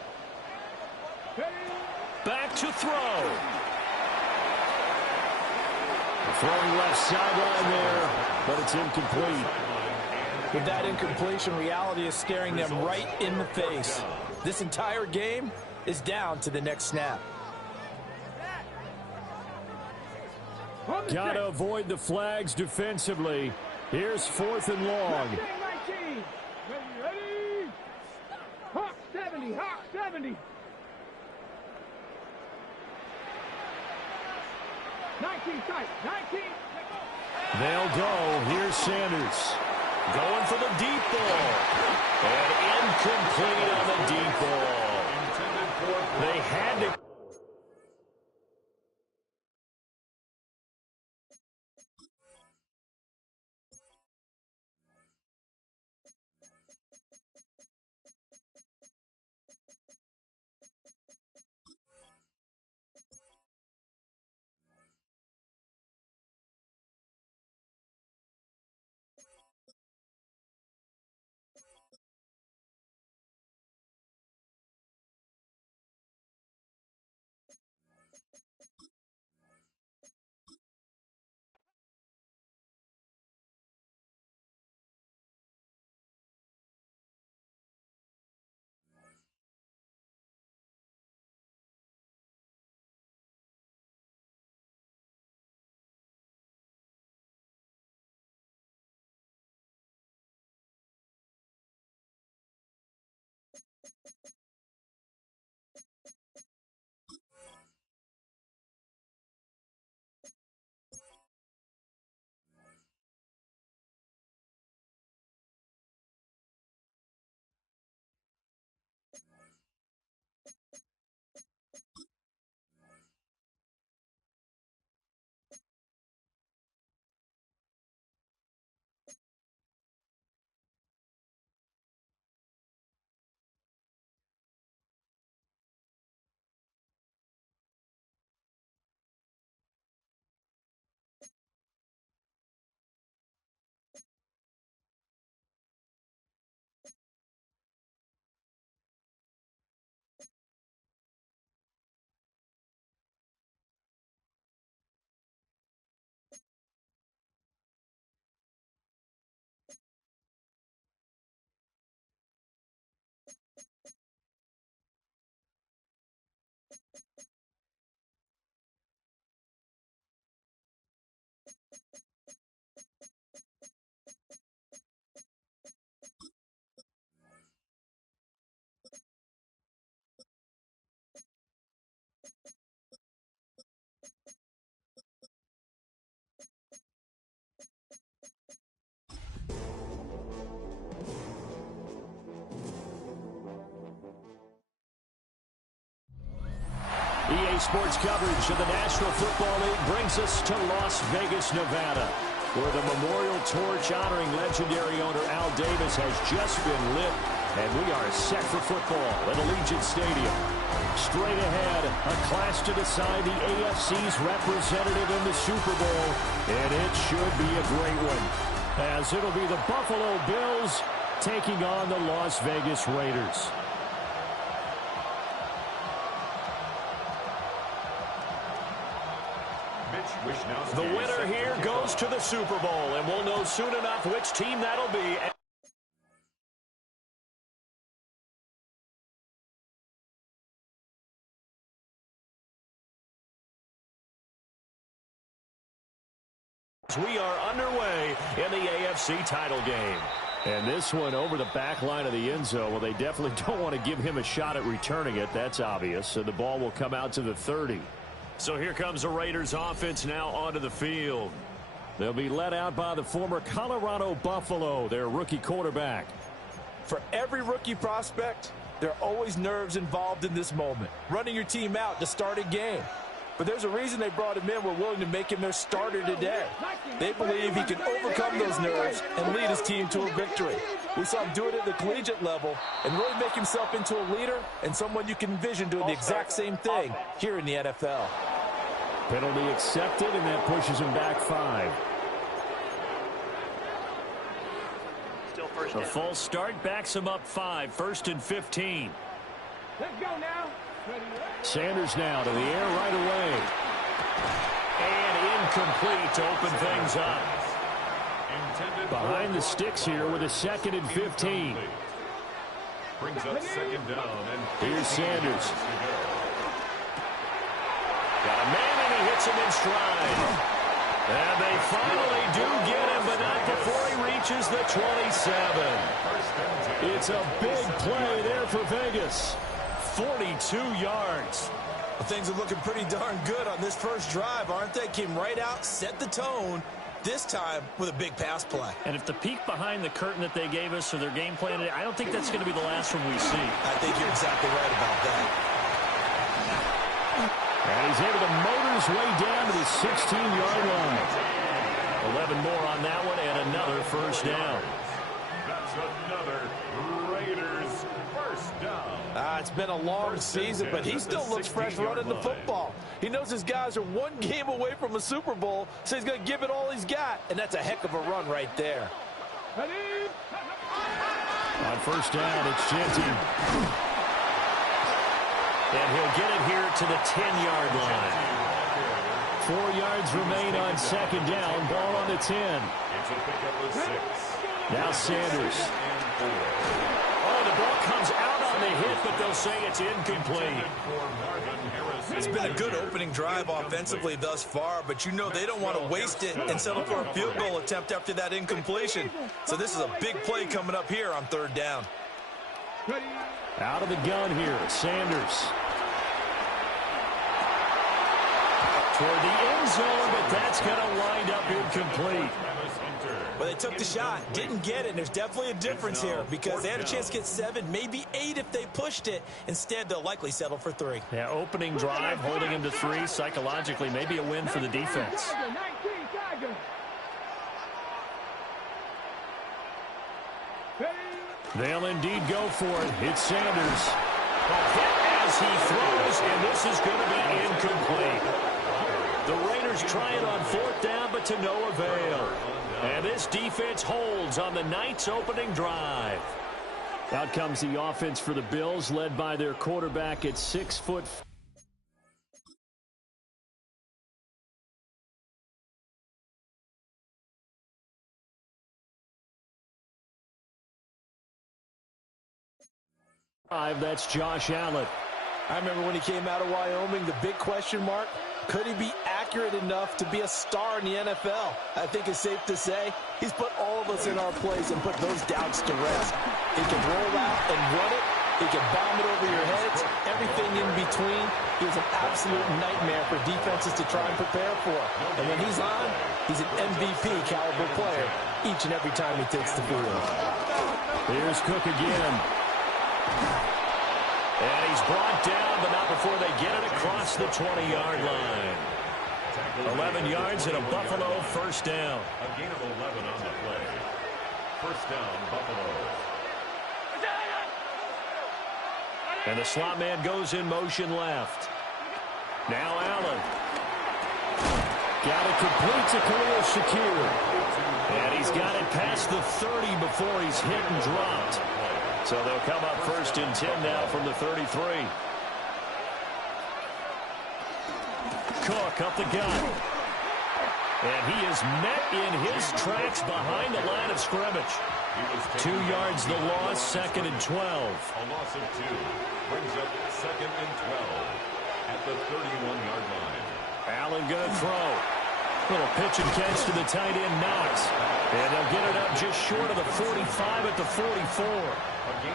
Ready. Back to throw. Throwing left sideline there, but it's incomplete. With that incompletion, reality is staring them right in the face. This entire game is down to the next snap. Got to avoid the flags defensively. Here's 4th and long. 19. Ready. Hawk 70. Hawk 70. 19 sight. 19. They'll go. Here's Sanders. Going for the deep ball. And incomplete on the deep ball. They had to. EA Sports coverage of the National Football League brings us to Las Vegas, Nevada, where the memorial torch honoring legendary owner Al Davis has just been lit, and we are set for football at Allegiant Stadium. Straight ahead, a clash to decide the AFC's representative in the Super Bowl, and it should be a great one. as it'll be the Buffalo Bills taking on the Las Vegas Raiders. The winner here goes to the Super Bowl, and we'll know soon enough which team that'll be. We are underway in the AFC title game. And this one over the back line of the end zone. Well, they definitely don't want to give him a shot at returning it. That's obvious. So the ball will come out to the 30. So here comes the Raiders offense now onto the field. They'll be led out by the former Colorado Buffalo, their rookie quarterback. For every rookie prospect, there are always nerves involved in this moment. Running your team out to start a game. But there's a reason they brought him in. We're willing to make him their starter today. They believe he can overcome those nerves and lead his team to a victory. We saw him do it at the collegiate level and really make himself into a leader and someone you can envision doing the exact same thing here in the NFL. Penalty accepted, and that pushes him back 5. A false start backs him up 5, 1st and 15. Let's go now. Sanders now to the air right away. And incomplete to open things up. Behind the sticks here with a 2nd and 15. Brings up 2nd down. And here's Sanders. Got a man, and he hits him in stride. And they finally do get him, but not before he reaches the 27. It's a big play there for Vegas. 42 yards. Well, things are looking pretty darn good on this first drive, aren't they? Came right out, set the tone, this time with a big pass play. And if the peek behind the curtain that they gave us or their game plan, I don't think that's going to be the last one we see. I think you're exactly right about that. And he's able to motor his way down to the 16-yard line. 11 more on that one and another first down. That's another Raiders first down. It's been a long season, but he still looks fresh running the football. He knows his guys are one game away from a Super Bowl, so he's going to give it all he's got, and that's a heck of a run right there. On first down, it's GENTY. And he'll get it here to the 10-yard line. 4 yards remain on 2nd down. Ball on the 10. It's a pickup of 6. Now Sanders. Oh, the ball comes out on the hit, but they'll say it's incomplete. It's been a good opening drive offensively thus far, but you know they don't want to waste it and settle for a field goal attempt after that incompletion. So this is a big play coming up here on 3rd down. Out of the gun here, Sanders. Toward the end zone, but that's going to wind up incomplete. Well, they took the shot, didn't get it, and there's definitely a difference here because they had a chance to get 7, maybe 8 if they pushed it. Instead, they'll likely settle for 3. Yeah, opening drive, holding him to 3, psychologically, maybe a win for the defense. They'll indeed go for it. It's Sanders. A hit as he throws, and this is going to be incomplete. The Raiders try it on 4th down, but to no avail. And this defense holds on the Knights' opening drive. Out comes the offense for the Bills, led by their quarterback at 6'. That's Josh Allen. I remember when he came out of Wyoming, the big question mark, could he be accurate enough to be a star in the NFL? I think it's safe to say he's put all of us in our place and put those doubts to rest. He can roll out and run it. He can bomb it over your heads. Everything in between. He's an absolute nightmare for defenses to try and prepare for. And when he's on, he's an MVP caliber player each and every time he takes the field. Here's Cook again. And he's brought down, but not before they get it across the 20-yard line. 11 yards and a Buffalo first down. A gain of 11 on the play. First down, Buffalo. And the slot man goes in motion left. Now Allen. Got it complete to Khalil Shakir. And he's got it past the 30 before he's hit and dropped. So they'll come up 1st and 10 now from the 33. Cook up the gut. And he is met in his tracks behind the line of scrimmage. 2 yards the loss, 2nd and 12. A loss of 2 brings up 2nd and 12 at the 31-yard line. Allen going to throw. Little pitch and catch to the tight end, Knox. And they'll get it up just short of the 45 at the 44.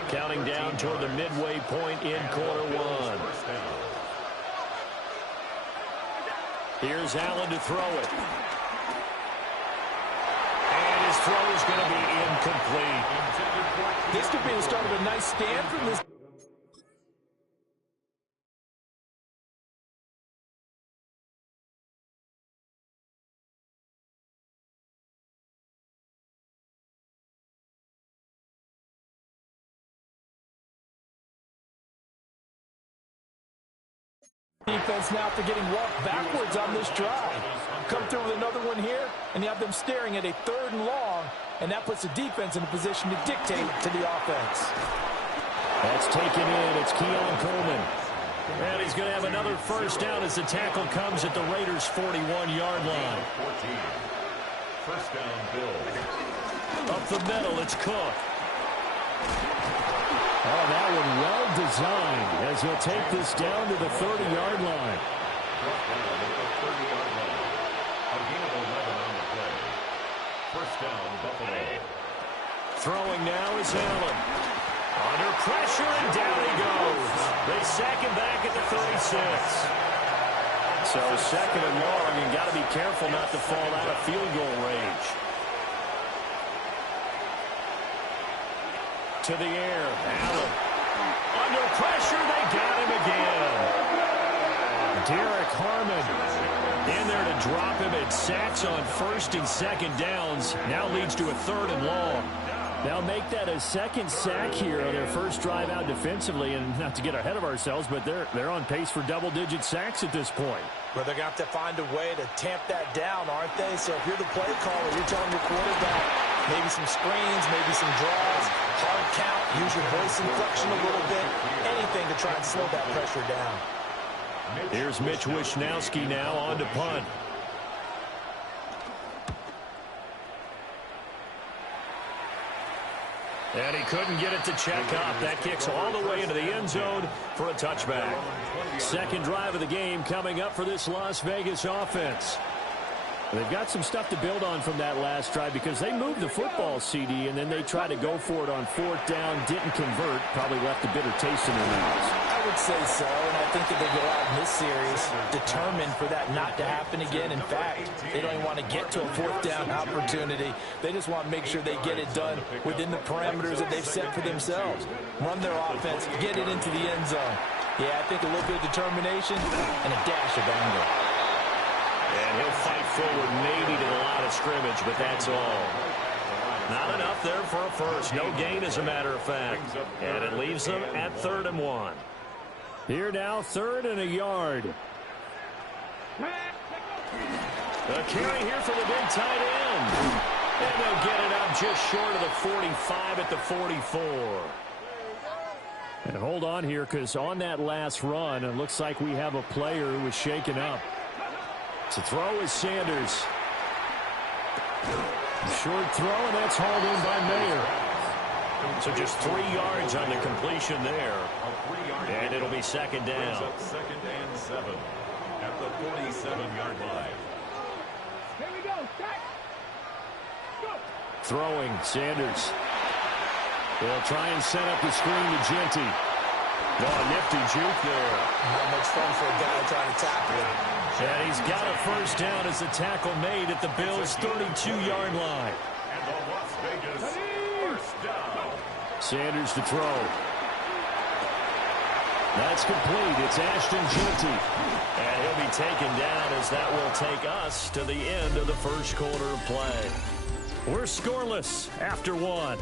Counting down toward the midway point in quarter 1. Here's Allen to throw it. And his throw is going to be incomplete. This could be the start of a nice stand from this. Defense now after getting walked backwards on this drive. Come through with another one here, and you have them staring at a 3rd and long, and that puts the defense in a position to dictate to the offense. That's taken in. It's Keon Coleman. And he's going to have another 1st down as the tackle comes at the Raiders' 41-yard line. 14. 1st down, Bills. Up the middle, it's Cook. Oh, that one well designed as he'll take this down to the 30-yard line. Brought down at the 30-yard line. A gain of 11 on the play. 1st down, Buffalo. Throwing now is Allen. Under pressure, and down he goes. They sack him back at the 36. So 2nd and long, and got to be careful not to fall out of field goal range. To the air, Allen. Under pressure, they got him again. Derek Harmon in there to drop him. It sacks on 1st and 2nd downs. Now leads to a 3rd and long. They'll make that a 2nd sack here on their 1st drive out defensively. And not to get ahead of ourselves, but they're on pace for double-digit sacks at this point. But they're going to have to find a way to tamp that down, aren't they? So if you're the play caller, you're telling your quarterback, maybe some screens, maybe some draws, hard count, use your voice inflection a little bit, anything to try and slow that pressure down. Here's Mitch Wishnowski now on to punt. And he couldn't get it to check up. That kicks all the way into the end zone for a touchback. 2nd drive of the game coming up for this Las Vegas offense. They've got some stuff to build on from that last drive because they moved the football, CD, and then they tried to go for it on 4th down, didn't convert, probably left a bitter taste in their mouths. I would say so, and I think that they go out in this series determined for that not to happen again. In fact, they don't even want to get to a 4th down opportunity. They just want to make sure they get it done within the parameters that they've set for themselves. Run their offense, get it into the end zone. Yeah, I think a little bit of determination and a dash of anger. And he'll fight forward maybe to the line of scrimmage, but that's all. Not enough there for a 1st. No gain, as a matter of fact. And it leaves them at 3rd and 1. Here now, 3rd and a yard. A carry here for the big tight end. And they'll get it up just short of the 45 at the 44. And hold on here, because on that last run, it looks like we have a player who was shaken up. To throw is Sanders. Short throw, and that's hauled in by Mayer. So just 3 yards on the completion there. And it'll be 2nd down. 2nd and 7 at the 47-yard line. Here we go. Go. Throwing, Sanders. They'll try and set up the screen to Genty. Oh, nifty juke there. Not much fun for a guy trying to tackle it. And he's got a 1st down as the tackle made at the Bills' 32-yard line. And the Las Vegas 1st down. Sanders to throw. That's complete. It's ASHTON Genty. And he'll be taken down as that will take us to the end of the 1st quarter of play. We're scoreless after 1.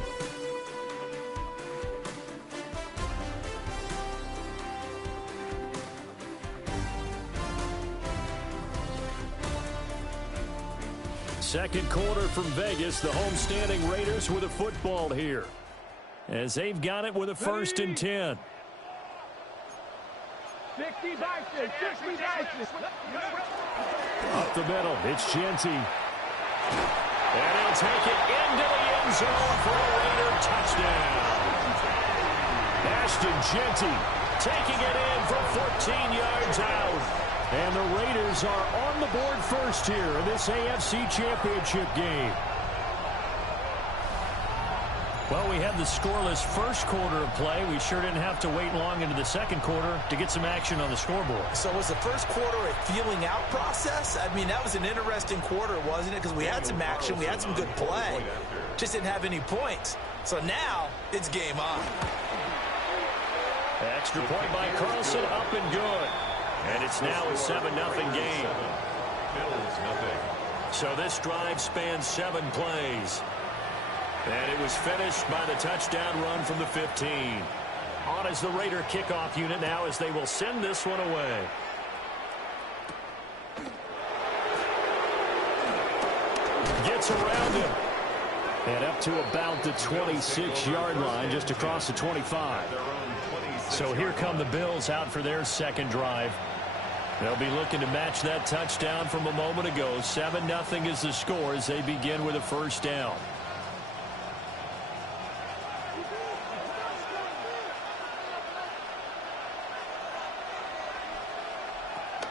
Second quarter from Vegas. The homestanding Raiders with a football here, as they've got it with a 1st and 10. 60 Bison, 60 Bison. Up the middle, it's GENTY. And he'll take it into the end zone for a Raider touchdown. ASHTON GENTY taking it in from 14 yards out. And the Raiders are on the board first here in this AFC Championship game. Well, we had the scoreless first quarter of play. We sure didn't have to wait long into the second quarter to get some action on the scoreboard. So was the first quarter a feeling out process? I mean, that was an interesting quarter, wasn't it? Because we had some action, we had some good play, just didn't have any points. So now it's game on. Extra point by Carlson, up and good. And it's now a 7-0 game. So this drive spans 7 plays. And it was finished by the touchdown run from the 15. On is the Raider kickoff unit now as they will send this one away. Gets around him. And up to about the 26-yard line, just across the 25. So here come the Bills out for their second drive. They'll be looking to match that touchdown from a moment ago. 7-0 is the score as they begin with a 1st down.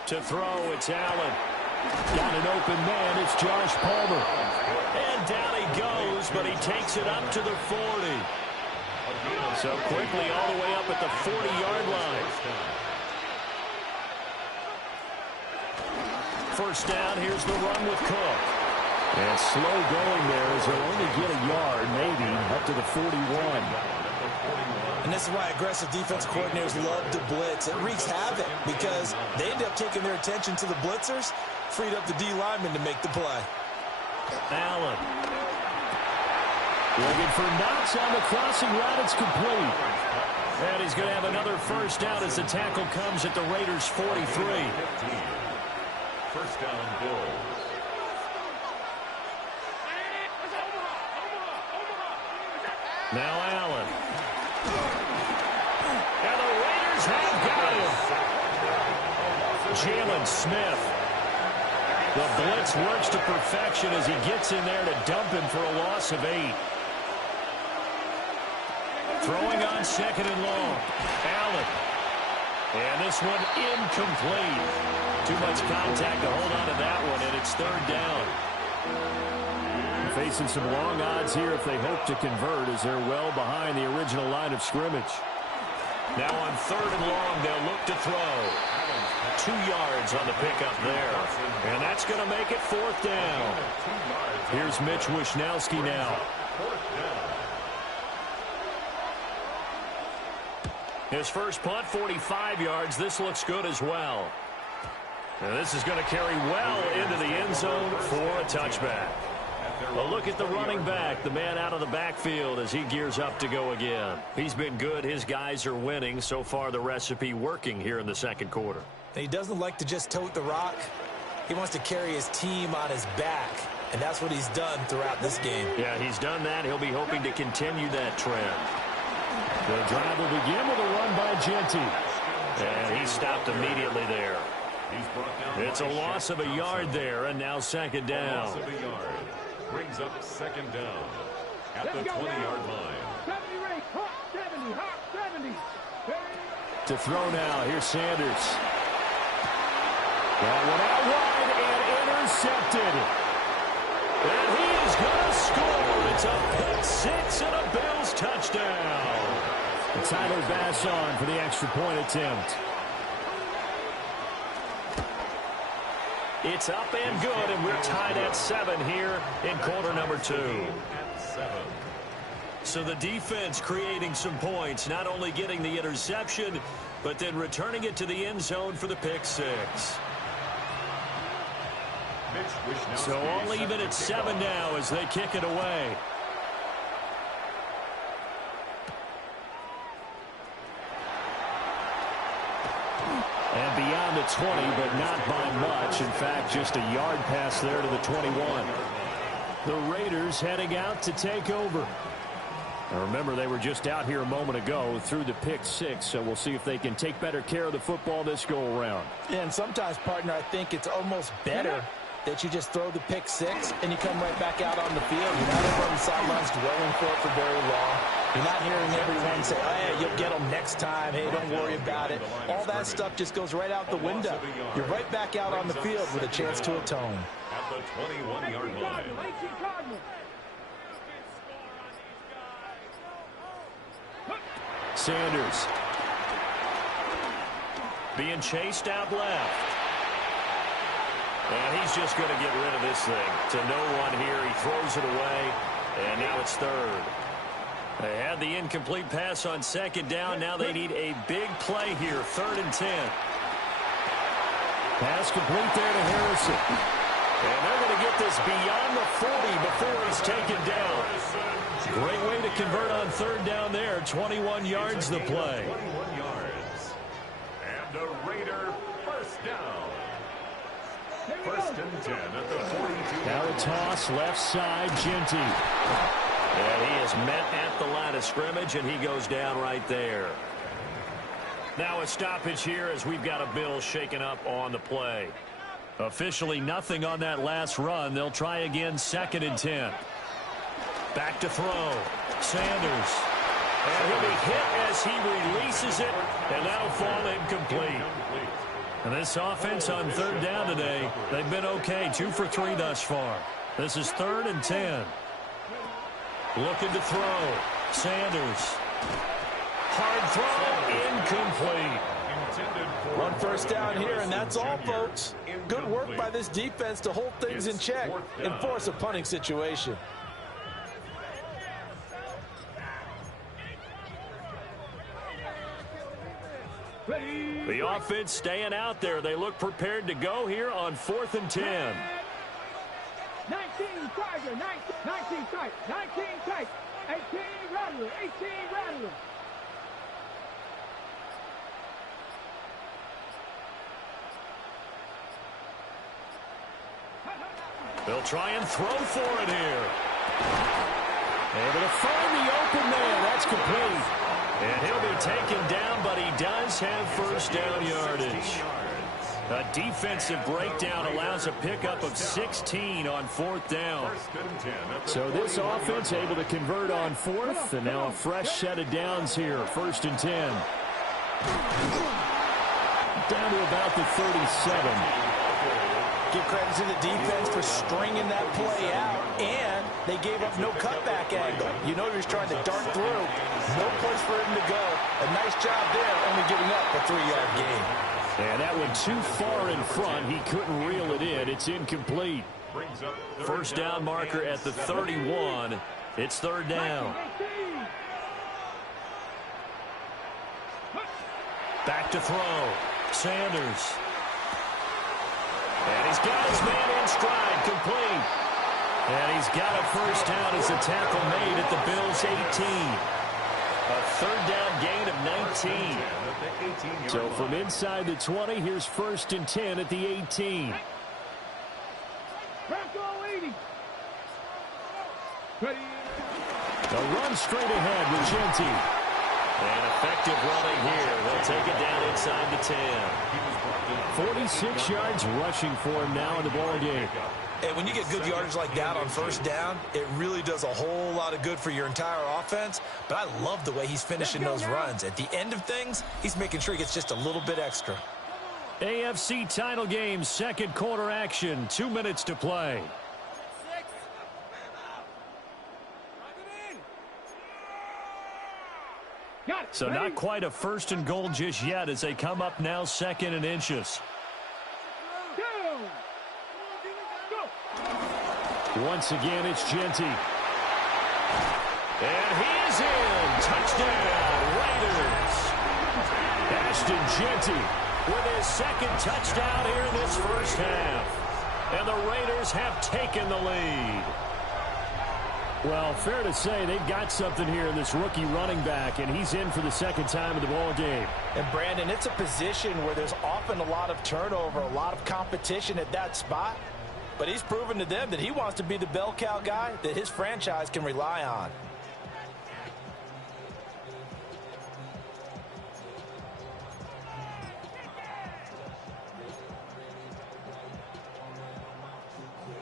To throw, it's Allen. Got an open man, it's Josh Palmer. And down he goes, but he takes it up to the 40. So quickly all the way up at the 40-yard line. 1st down, here's the run with Cook. And slow going there as he'll only get a yard, maybe, up to the 41. And this is why aggressive defense coordinators love to blitz. It wreaks havoc because they end up taking their attention to the blitzers, freed up the D lineman to make the play. Allen. Looking for Knox on the crossing route. It's complete. And he's going to have another 1st down as the tackle comes at the Raiders' 43. 1st down, Bills. Now Allen. And the Raiders have got him. Jalen Smith. The blitz works to perfection as he gets in there to dump him for a loss of 8. Throwing on 2nd and long. Allen. And this one incomplete. Too much contact to hold on to that one, and it's 3rd down. Facing some long odds here if they hope to convert as they're well behind the original line of scrimmage. Now on 3rd and long, they'll look to throw. 2 yards on the pickup there. And that's going to make it 4th down. Here's Mitch Wishnowski now. His first punt, 45 yards. This looks good as well. And this is going to carry well into the end zone for a touchback. A look at the running back, the man out of the backfield as he gears up to go again. He's been good. His guys are winning. So far, the recipe working here in the second quarter. He doesn't like to just tote the rock. He wants to carry his team on his back, and that's what he's done throughout this game. Yeah, he's done that. He'll be hoping to continue that trend. The drive will begin with a run by GENTY. And he stopped immediately there. It's a loss of a yard there, and now 2nd down. Loss of a yard. Brings up 2nd down at the 20-yard line. 70, hot 70, hot 70. To throw now, here's Sanders. That one out wide and intercepted. And he is going to score. It's a pick 6 and a Bills touchdown. Tyler Bass on for the extra point attempt. It's up and good, and we're tied at 7 here in quarter number 2. So the defense creating some points, not only getting the interception, but then returning it to the end zone for the pick 6. So all even at 7 now as they kick it away. And beyond the 20, but not by much. In fact, just a yard pass there to the 21. The Raiders heading out to take over. Now remember, they were just out here a moment ago through the pick six, so we'll see if they can take better care of the football this go-around. And sometimes, partner, I think it's almost better that you just throw the pick six and you come right back out on the field. You're not over on the sidelines dwelling for very long. You're not hearing everyone say, oh, hey, you'll get them next time. Hey, don't worry about it. All that stuff just goes right out the window. You're right back out on the field with a chance to atone. At the 21-yard line. Sanders being chased out left. And he's just going to get rid of this thing to no one here. He throws it away, and now it's third. They had the incomplete pass on second down. Now they need a big play here, 3rd and 10. Pass complete there to Harrison. And they're going to get this beyond the 40 before he's taken down. Great way to convert on 3rd down there. 21 yards the play. 21 yards. And a Raider first down. 1st and 10 at the 42. Now a toss left side, Genty. And he is met at the line of scrimmage, and he goes down right there. Now a stoppage here as we've got a Bill shaken up on the play. Officially nothing on that last run. They'll try again, 2nd and 10. Back to throw. Sanders. And he'll be hit as he releases it, and that'll fall incomplete. And this offense on 3rd down today, they've been okay. 2 for 3 thus far. This is 3rd and 10. Looking to throw. Sanders. Hard throw. Incomplete. 1 first down here, and that's all, folks. Good work by this defense to hold things in check and force a punting situation. The offense staying out there. They look prepared to go here on 4th and 10. 19 Tiger, 19 tight, 19 tight, 18 Rattler, 18 Rattler. They'll try and throw for it here. Able to find the open man. That's complete. And he'll be taken down, but he does have 1st down yardage. A defensive breakdown allows a pickup of 16 on 4th down. So this offense able to convert on 4th, and now a fresh set of downs here, 1st and 10. Down to about the 37. Give credit to the defense for stringing that play out, and they gave up no cutback angle. You know he was trying to dart through. No place for him to go. A nice job there, only giving up a 3-yard gain. And that one too far in front. He couldn't reel it in. It's incomplete. 1st down marker at the 31. It's 3rd down. Back to throw. Sanders. And he's got his man in stride, complete. And he's got a 1st down as a tackle made at the Bills' 18. A 3rd down gain of 19. So from inside the 20, here's 1st and 10 at the 18. A run straight ahead with Genty. And effective running here. They'll take it down inside the 10. 46 yards rushing for him now in the ball game. And when you get good yardage like that on 1st down, it really does a whole lot of good for your entire offense. But I love the way he's finishing those runs. At the end of things, he's making sure he gets just a little bit extra. AFC title game, 2nd quarter action. 2 minutes to play. So not quite a 1st and goal just yet as they come up now 2nd and inches. Once again, it's Genty. And he is in. Touchdown, Raiders. ASHTON Genty with his 2nd touchdown here in this 1st half. And the Raiders have taken the lead. Well, fair to say they've got something here in this rookie running back, and he's in for the 2nd time of the ball game. And, Brandon, it's a position where there's often a lot of turnover, a lot of competition at that spot. but he's proven to them that he wants to be the bell cow guy that his franchise can rely on.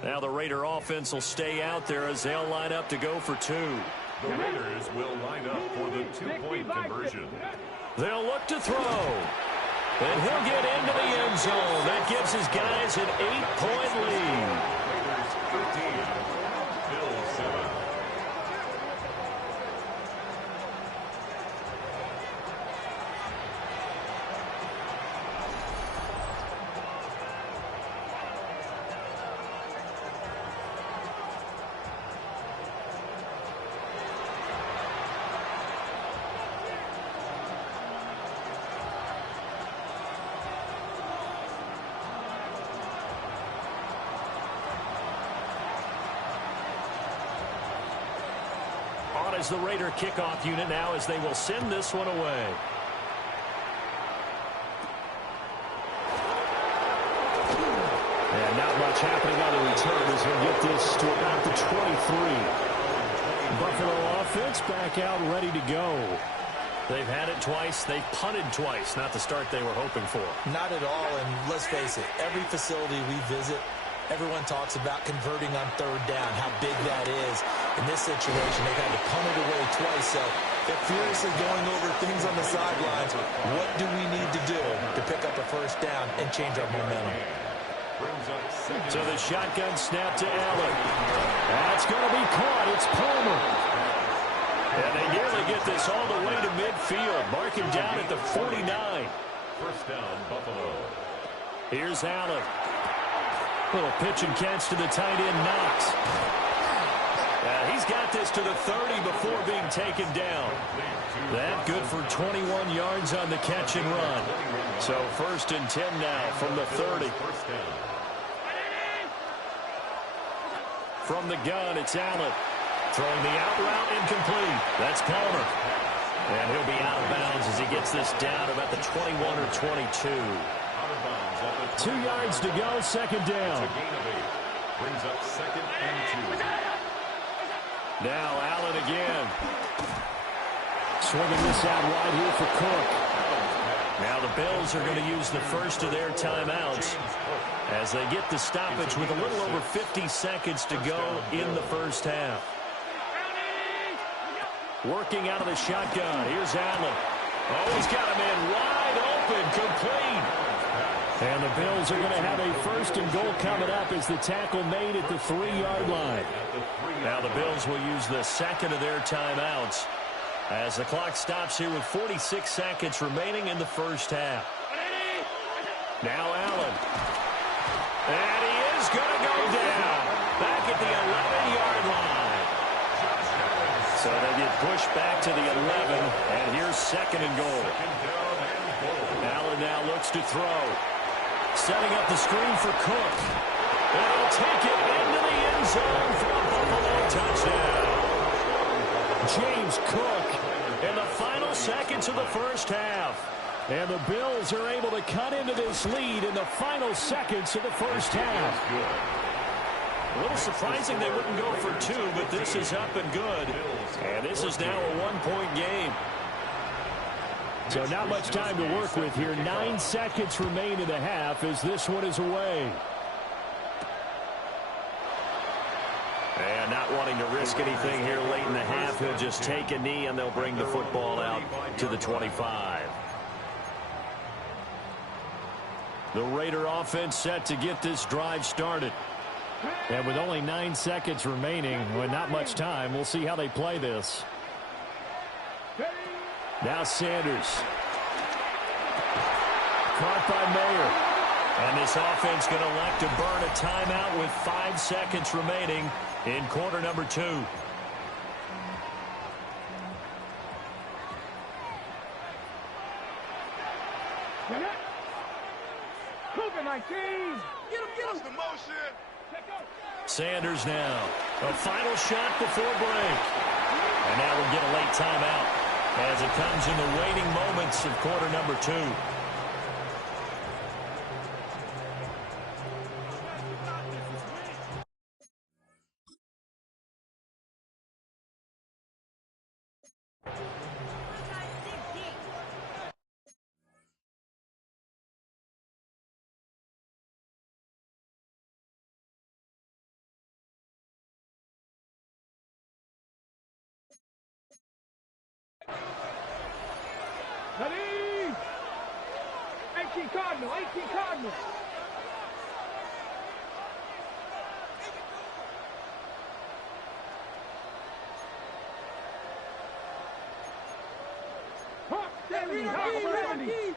Now the Raider offense will stay out there as they'll line up to go for two. The Raiders will line up for the two-point conversion. They'll look to throw. And he'll get into the end zone. That gives his guys an 8-point lead. Raiders 13, Bills 7. On is the Raider kickoff unit now as they will send this one away. And not much happening on the return as he'll get this to about the 23. Buffalo offense back out ready to go. They've had it twice. They've punted twice. Not the start they were hoping for. Not at all, and let's face it, every facility we visit, everyone talks about converting on third down, how big that is. In this situation, they've had to punt it away twice, so they're furiously going over things on the sidelines. What do we need to do to pick up a first down and change our momentum? So the shotgun snap to Allen. That's going to be caught. It's Palmer. And they nearly get this all the way to midfield. Mark him down at the 49. First down, Buffalo. Here's Allen. Little pitch and catch to the tight end, Knox. He's got this to the 30 before being taken down. That good for 21 yards on the catch and run. So first and 10 now from the 30. From the gun, it's Allen. Throwing the out route incomplete. That's Palmer. And he'll be out of bounds as he gets this down about the 21 or 22. 2 yards to go, second down. Brings up second and 2. Now Allen again. Swinging this out wide here for Cook. Now the Bills are going to use the first of their timeouts as they get the stoppage with a little over 50 seconds to go in the first half. Working out of the shotgun. Here's Allen. Oh, he's got him in wide open, complete. And the Bills are going to have a first and goal coming up as the tackle made at the 3-yard line. Now the Bills will use the second of their timeouts as the clock stops here with 46 seconds remaining in the first half. Now Allen. And he is going to go down back at the 11-yard line. So they get pushed back to the 11, and here's second and goal. Allen now looks to throw. Setting up the screen for Cook. And he'll take it into the end zone for a Buffalo touchdown. James Cook in the final seconds of the first half. And the Bills are able to cut into this lead in the final seconds of the first half. A little surprising they wouldn't go for two, but this is up and good. And this is now a one-point game. So not much time to work with here. 9 seconds remain in the half as this one is away. And not wanting to risk anything here late in the half, he'll just take a knee and they'll bring the football out to the 25. The Raider offense set to get this drive started. And with only 9 seconds remaining, with not much time, we'll see how they play this. Now Sanders. Caught by Mayer. And this offense going to elect to burn a timeout with 5 seconds remaining in quarter number 2. Sanders now. A final shot before break. And now we'll get a late timeout as it comes in the waning moments of quarter number 2. Cardinal, 18 Cardinal. Hawk 70, Hawk 70.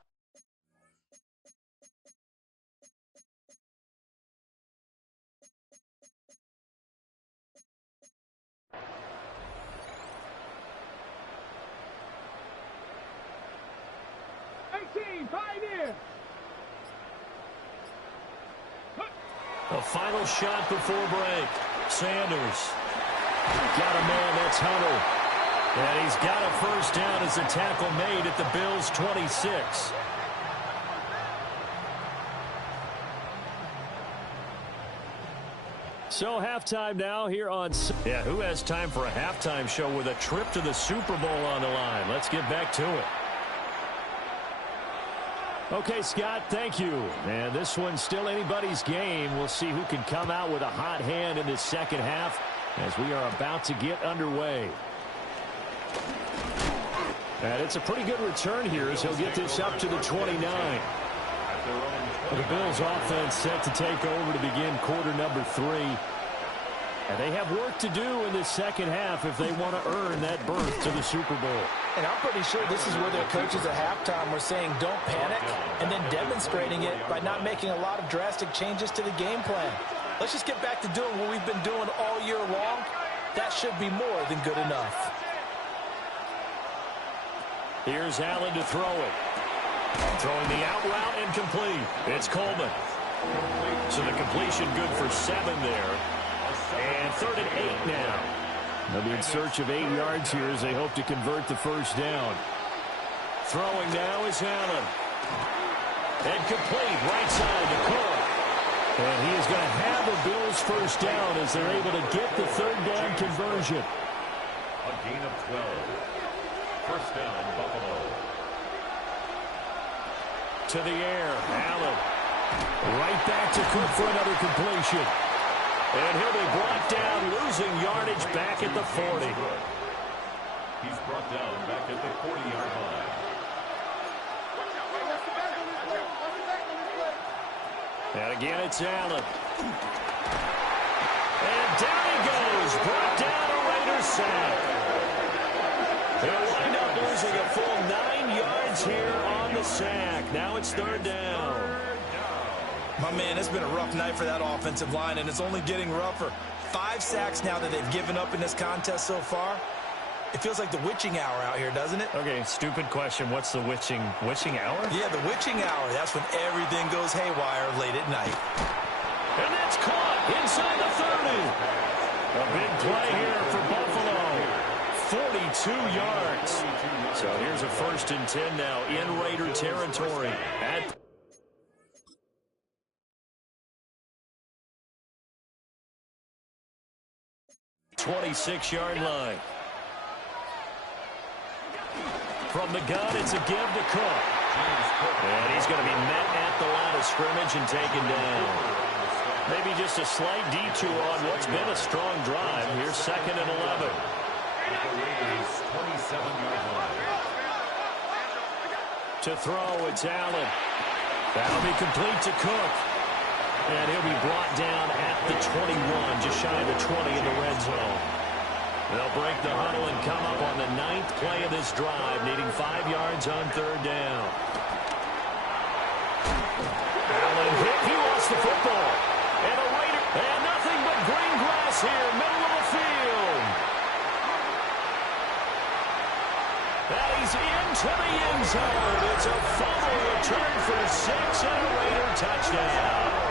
Pioneer. The final shot before break. Sanders got a man, that's Hunter. And he's got a first down as a tackle made at the Bills' 26. So halftime now here on... Yeah, who has time for a halftime show with a trip to the Super Bowl on the line? Let's get back to it. Okay, Scott, thank you. And this one's still anybody's game. We'll see who can come out with a hot hand in this second half as we are about to get underway. And it's a pretty good return here as he'll get this up to the 29. The Bills offense set to take over to begin quarter number 3. And they have work to do in this second half if they want to earn that berth to the Super Bowl. And I'm pretty sure this is where their coaches at halftime were saying don't panic and then demonstrating it by not making a lot of drastic changes to the game plan. Let's just get back to doing what we've been doing all year long. That should be more than good enough. Here's Allen to throw it. Throwing the out route and complete. It's Coleman. So the completion good for 7 there. And 3rd and 8 now. They'll be in search of 8 yards here as they hope to convert the first down. Throwing now is Allen. And complete right side to Cook. And he is going to have the Bills first down as they're able to get the 3rd down conversion. A gain of 12. First down, Buffalo. To the air, Allen. Right back to Cook for another completion. And he'll be brought down, losing yardage back at the 40. He's brought down back at the 40-yard line. And again, it's Allen. And down he goes, brought down a Raider sack. They'll wind up losing a full 9 yards here on the sack. Now it's 3rd down. My man, it's been a rough night for that offensive line, and it's only getting rougher. 5 sacks now that they've given up in this contest so far. It feels like the witching hour out here, doesn't it? Okay, stupid question. What's the witching hour? Yeah, the witching hour. That's when everything goes haywire late at night. And that's caught inside the 30. A big play here for Buffalo. 42 yards. So here's a 1st and 10 now in Raider territory at 26-yard line. From the gun, it's a give to Cook. And he's going to be met at the line of scrimmage and taken down. Maybe just a slight detour on what's been a strong drive. Here's 2nd and 11. 27-yard line. To throw, it's Allen. That'll be complete to Cook. And he'll be brought down at the 21, just shy of the 20 in the red zone. They'll break the huddle and come up on the 9th play of this drive, needing 5 yards on 3rd down. Allen hit. He lost the football. And a Raider. And nothing but green grass here, middle of the field. That he's into the end zone. It's a fumble return for 6 and a Raider touchdown.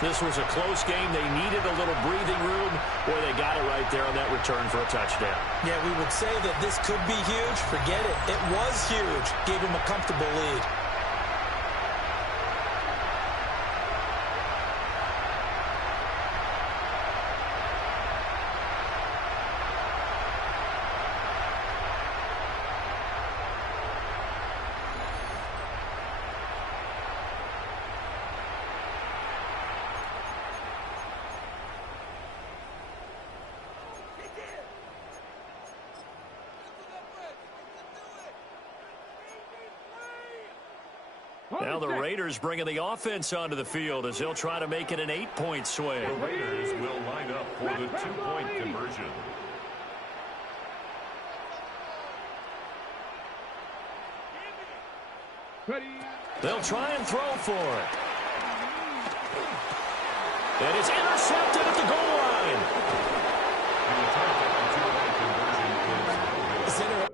This was a close game. They needed a little breathing room. Boy, they got it right there on that return for a touchdown. Yeah, we would say that this could be huge. Forget it. It was huge. Gave him a comfortable lead. Now the Raiders bringing the offense onto the field as they'll try to make it an 8-point swing. The Raiders will line up for the 2-point conversion. They'll try and throw for it. And it's intercepted at the goal line. The attempt at the 2-point conversion is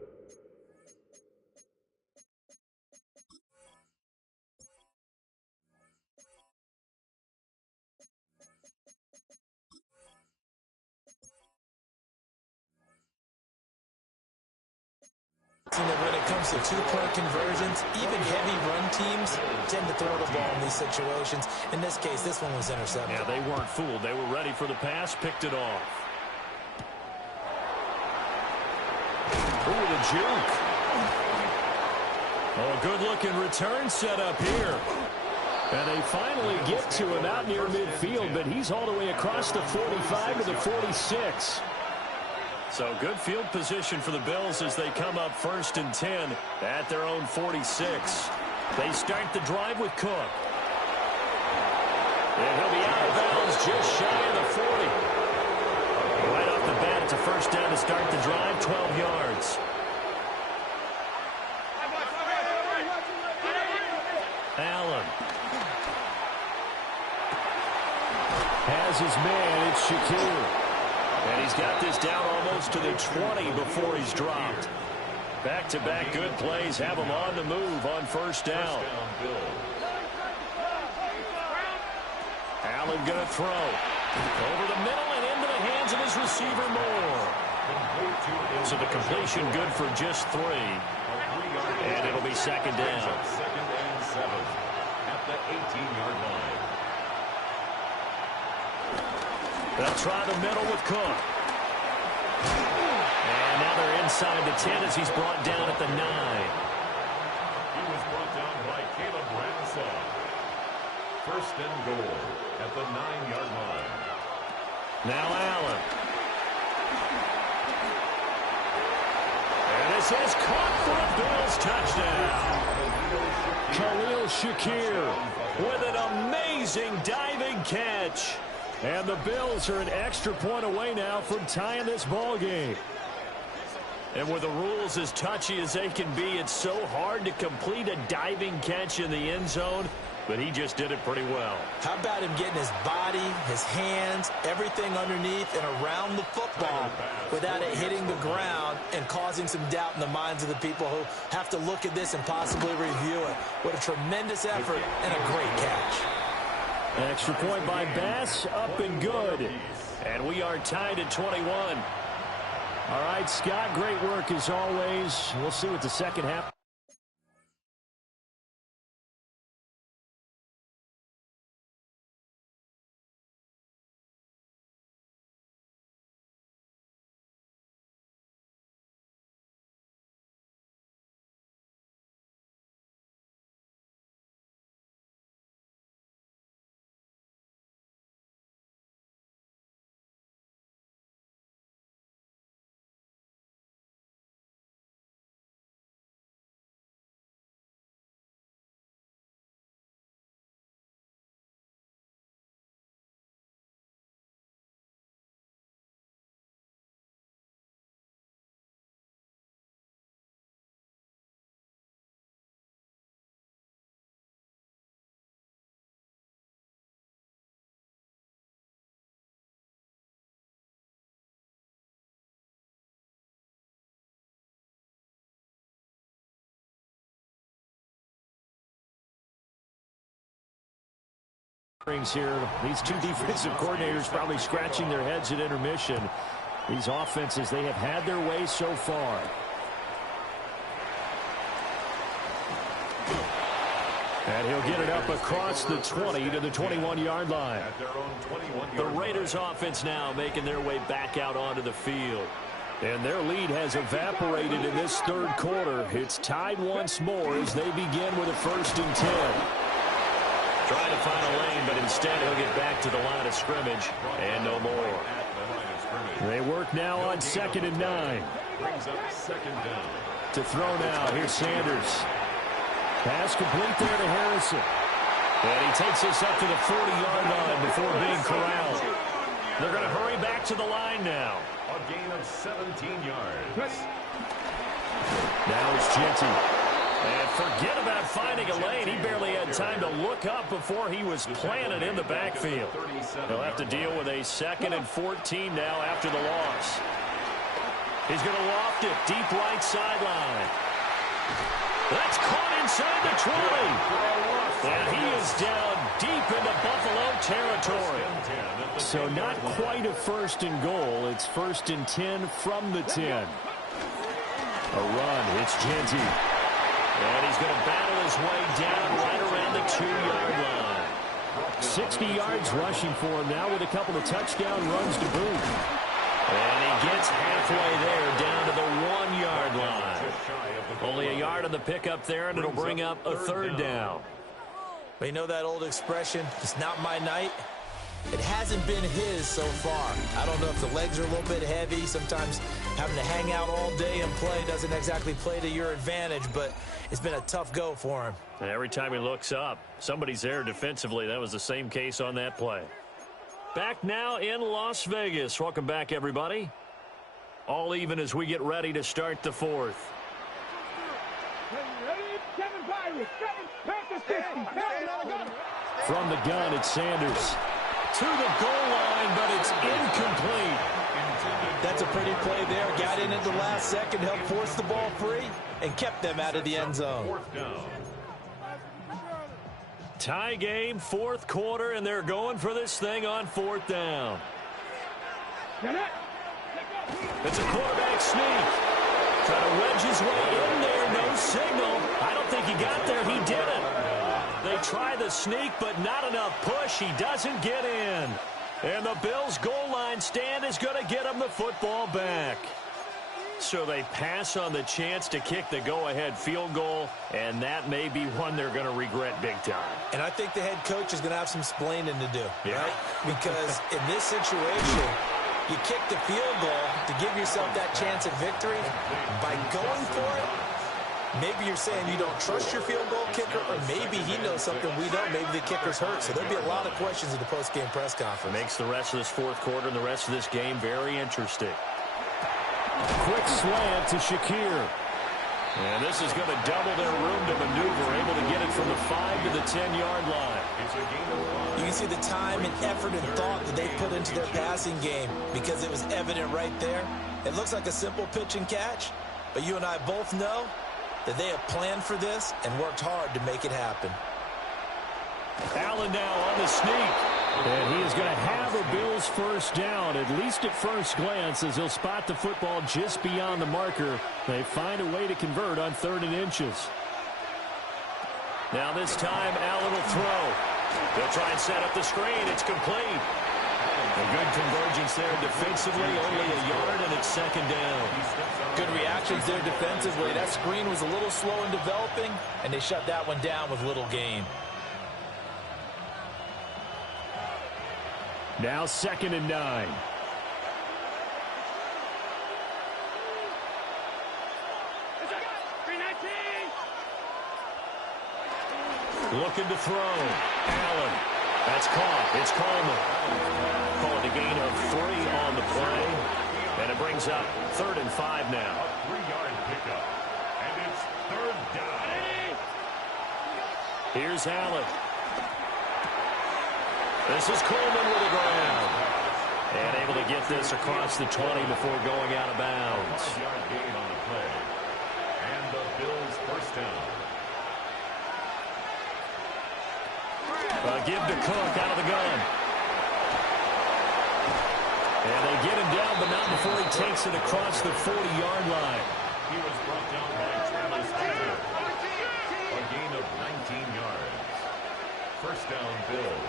That when it comes to 2-point conversions, even heavy run teams tend to throw the ball in these situations. In this case, this one was intercepted. Yeah, they weren't fooled. They were ready for the pass, picked it off. Ooh, the juke. Oh, good-looking return set up here. And they finally get to him out near midfield, but he's all the way across the 45 to the 46. So good field position for the Bills as they come up 1st and 10 at their own 46. They start the drive with Cook. And he'll be out of bounds just shy of the 40. Right off the bat, it's a first down to start the drive, 12 yards. Allen has his man. It's Sheduer. And he's got this down almost to the 20 before he's dropped. Back-to-back good plays have him on the move on first down. Allen going to throw. Over the middle and into the hands of his receiver Moore. So the completion good for just 3. And it'll be second down. 2nd and 7 at the 18-yard line. They'll try the middle with Cook. And now they're inside the 10 as he's brought down at the 9. He was brought down by Caleb Ransom. 1st and goal at the 9-yard line. Now Allen. And this is caught for a Bills touchdown. Khalil Shakir with an amazing diving catch. And the Bills are an extra point away now from tying this ball game. And with the rules as touchy as they can be, it's so hard to complete a diving catch in the end zone, but he just did it pretty well. How about him getting his body, his hands, everything underneath and around the football without it hitting the ground and causing some doubt in the minds of the people who have to look at this and possibly review it. What a tremendous effort and a great catch. An extra point by Bass, up and good. And we are tied at 21. All right, Scott, great work as always. We'll see what the second half. Here, these two defensive coordinators probably scratching their heads at intermission. These offenses, they have had their way so far. And he'll get it up across the 20 to the 21-yard line. The Raiders offense now making their way back out onto the field. And their lead has evaporated in this third quarter. It's tied once more as they begin with a 1st and 10. Trying to find a lane, but instead he'll get back to the line of scrimmage and no more. They work now on 2nd and 9. Brings up 2nd down. To throw now. Here's Sanders. Pass complete there to Harrison. And he takes us up to the 40-yard line before being corralled. They're going to hurry back to the line now. A gain of 17 yards. Now it's Genty. And forget about finding a lane. He barely had time to look up before he was planted in the backfield. He'll have to deal with a 2nd and 14 now after the loss. He's going to loft it deep right sideline. That's caught inside the 20. And he is down deep into Buffalo territory. So not quite a 1st and goal. It's 1st and 10 from the 10. A run. It's Genty. And he's going to battle his way down right around the 2-yard line. 60 yards rushing for him now with a couple of touchdown runs to boot. And he gets halfway there down to the 1-yard line. Only a yard on the pickup there, and it'll bring up a 3rd down. But you know that old expression, it's not my night? It hasn't been his so far. I don't know if the legs are a little bit heavy. Sometimes having to hang out all day and play doesn't exactly play to your advantage, but it's been a tough go for him. And every time he looks up, somebody's there defensively. That was the same case on that play. Back now in Las Vegas. Welcome back, everybody. All even as we get ready to start the 4th. From the gun, it's Sanders. To the goal line, but it's incomplete. That's a pretty play there. Got in at the last second, helped force the ball free, and kept them out of the end zone. Tie game, 4th quarter, and they're going for this thing on 4th down. It's a quarterback sneak. Trying to wedge his way in there, no signal. I don't think he got there. He didn't. They try the sneak, but not enough push. He doesn't get in. And the Bills' goal line stand is going to get him the football back. So they pass on the chance to kick the go-ahead field goal, and that may be one they're going to regret big time. And I think the head coach is going to have some explaining to do, right? Because in this situation, you kick the field goal to give yourself that chance at victory. By going for it, maybe you're saying you don't trust your field goal kicker, or maybe he knows something we don't. Maybe the kicker's hurt. So there'll be a lot of questions in the post-game press conference. Makes the rest of this 4th quarter and the rest of this game very interesting. Quick slant to Shakir. And this is going to double their room to maneuver, able to get it from the 5 to the 10-yard line. You can see the time and effort and thought that they put into their passing game because it was evident right there. It looks like a simple pitch and catch, but you and I both know that they have planned for this and worked hard to make it happen. Allen now on the sneak. And he is going to have a Bills 1st down, at least at first glance, as he'll spot the football just beyond the marker. They find a way to convert on 3rd and inches. Now this time, Allen will throw. They'll try and set up the screen. It's complete. A good convergence there defensively, only a yard, and it's 2nd down. Good reactions there defensively. That screen was a little slow in developing, and they shut that one down with little gain. Now 2nd and 9. Looking to throw. Allen. That's caught. It's Coleman. Call it a gain of 3 on the play. And it brings up 3rd and 5 now. A 3-yard pickup. And it's 3rd down. Here's Allen. This is Coleman with the ground. And able to get this across the 20 before going out of bounds. 5-yard gain on the play. And the Bills 1st down. Give to Cook out of the gun. And they get him down, but not before he takes it across the 40-yard line. He was brought down by Travis Hunter. A gain of 19 yards. 1st down, Bills.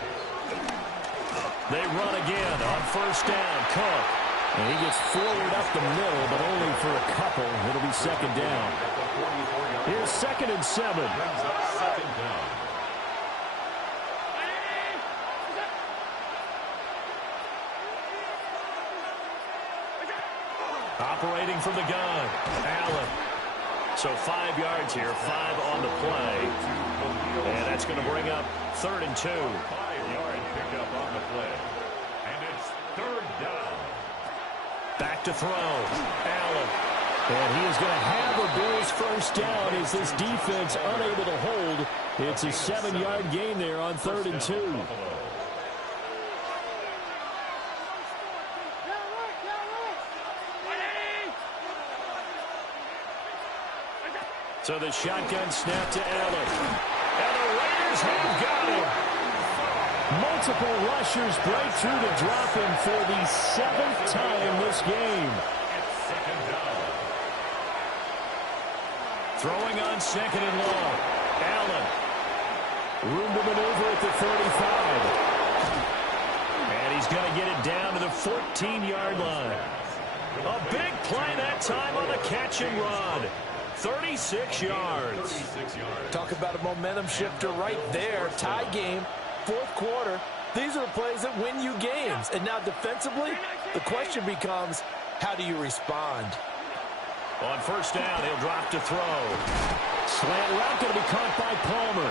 They run again on 1st down. Cook. And he gets forward up the middle, but only for a couple. It'll be 2nd down. Here's 2nd and 7. Brings up 2nd down. Operating from the gun. Allen. So 5 yards here, 5 on the play. And that's going to bring up 3rd and 2. 5 yard pickup on the play. And it's 3rd down. Back to throw. Allen. And he is going to have the Bills first down as this defense unable to hold. It's a 7-yard gain there on 3rd and 2. So the shotgun snap to Allen. And the Raiders have got him. Multiple rushers break through to drop him for the 7th time this game. It's 2nd down. Throwing on 2nd and long. Allen. Room to maneuver at the 35. And he's going to get it down to the 14-yard line. A big play that time on the catch and run. 36 yards. Talk about a momentum shifter right there. Tie game, 4th quarter. These are the plays that win you games. And now defensively, the question becomes, how do you respond? On 1st down, he'll drop to throw. Slant route going to be caught by Palmer.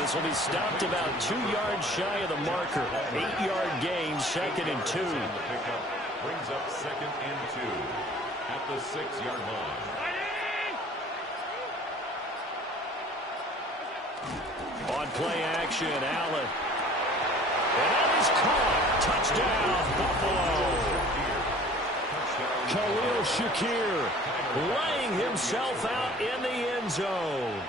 This will be stopped about 2 yards shy of the marker. 8-yard gain, 2nd and 2. The pickup brings up 2nd and 2 at the 6-yard line. On play action, Allen. And that is caught. Touchdown, Buffalo. Khalil Shakir laying himself out in the end zone.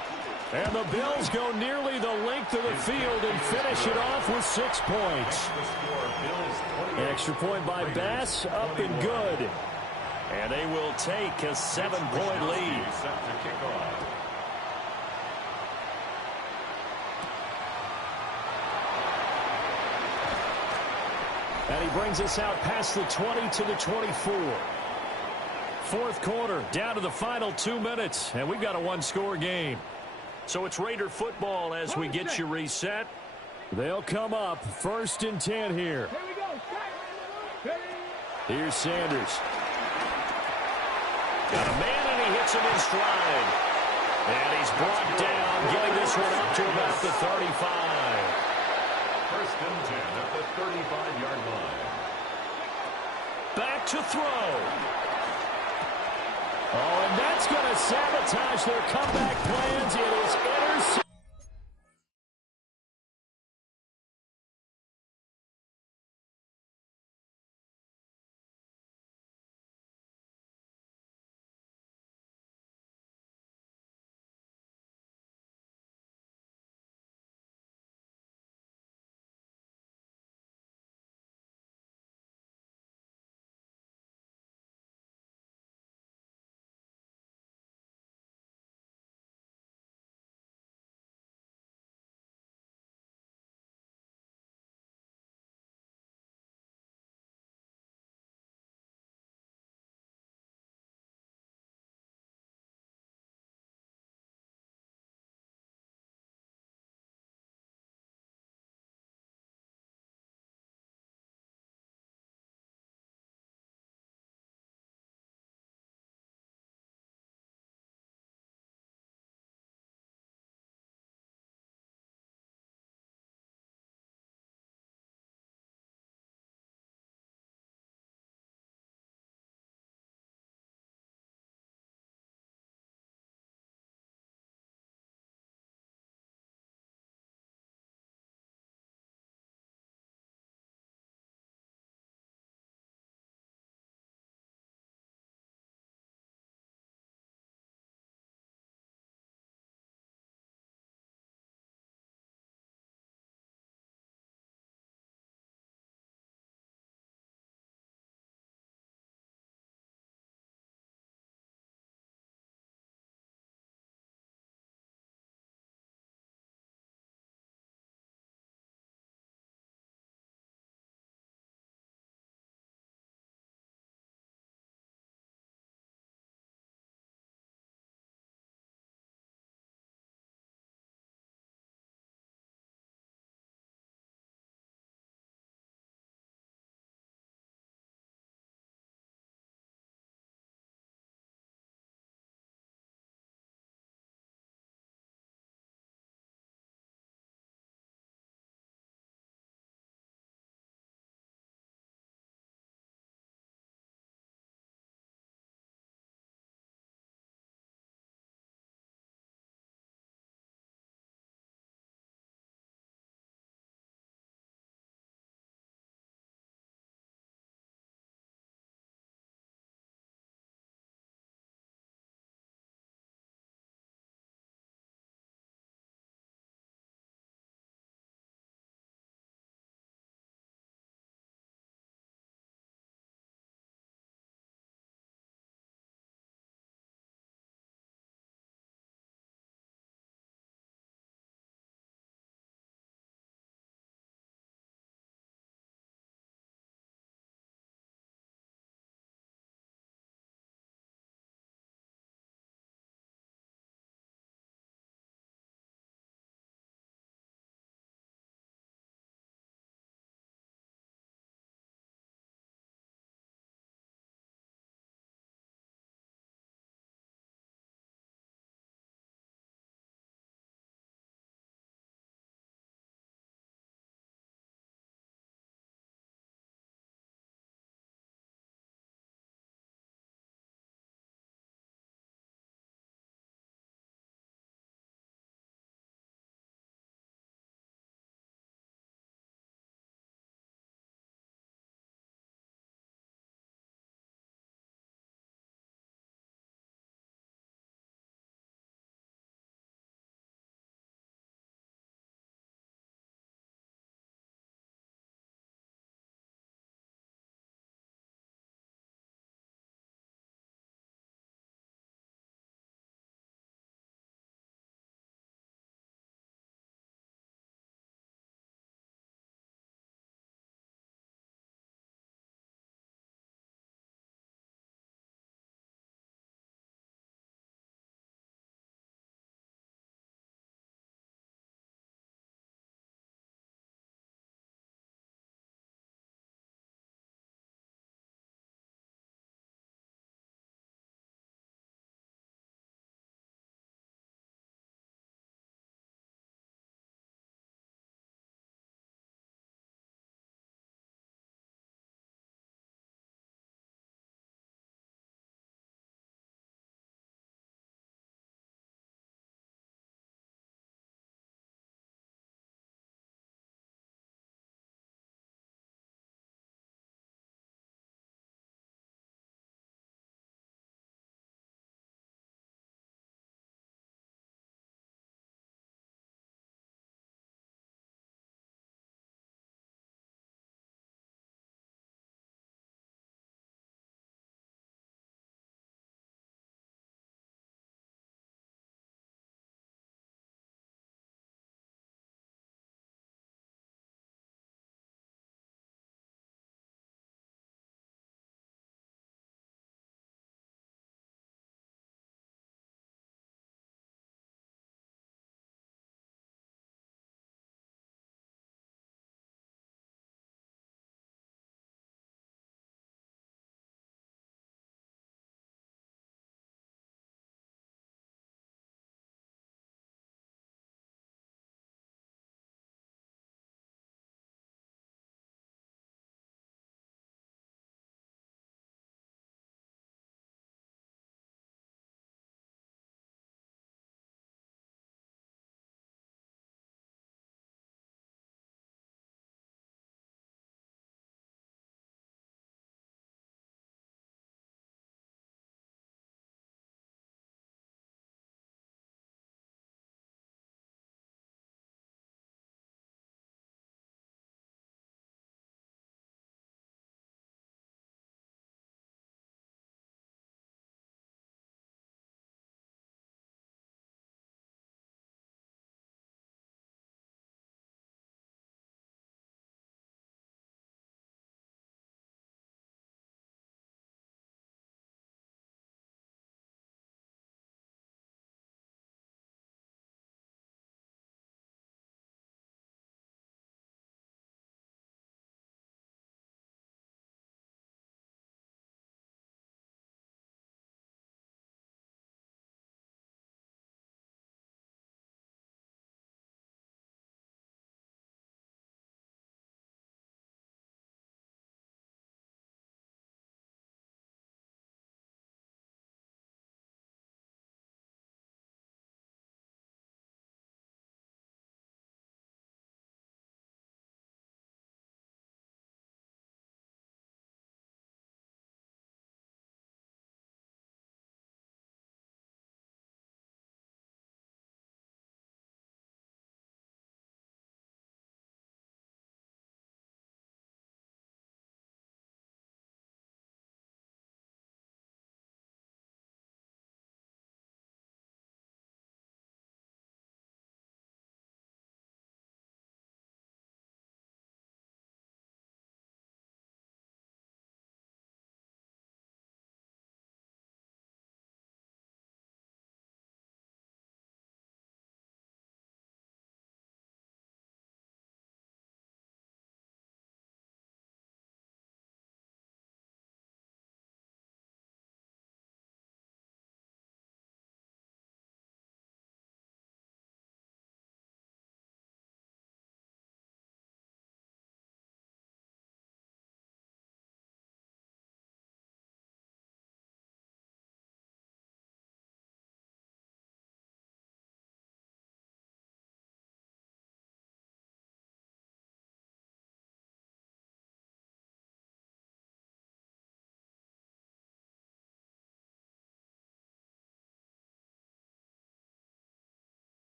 And the Bills go nearly the length of the field and finish it off with 6 points. Extra point by Bass, up and good. And they will take a 7-point lead. Set to kick off. And he brings us out past the 20 to the 24. 4th quarter, down to the final 2 minutes, and we've got a 1-score game. So it's Raider football as we get you reset. They'll come up 1st and 10 here. Here's Sanders. Got a man, and he hits him in stride. And he's brought down, getting this one up to about the 35. 1st and 10 at the 35-yard line. Back to throw. Oh, and that's going to sabotage their comeback plans. It is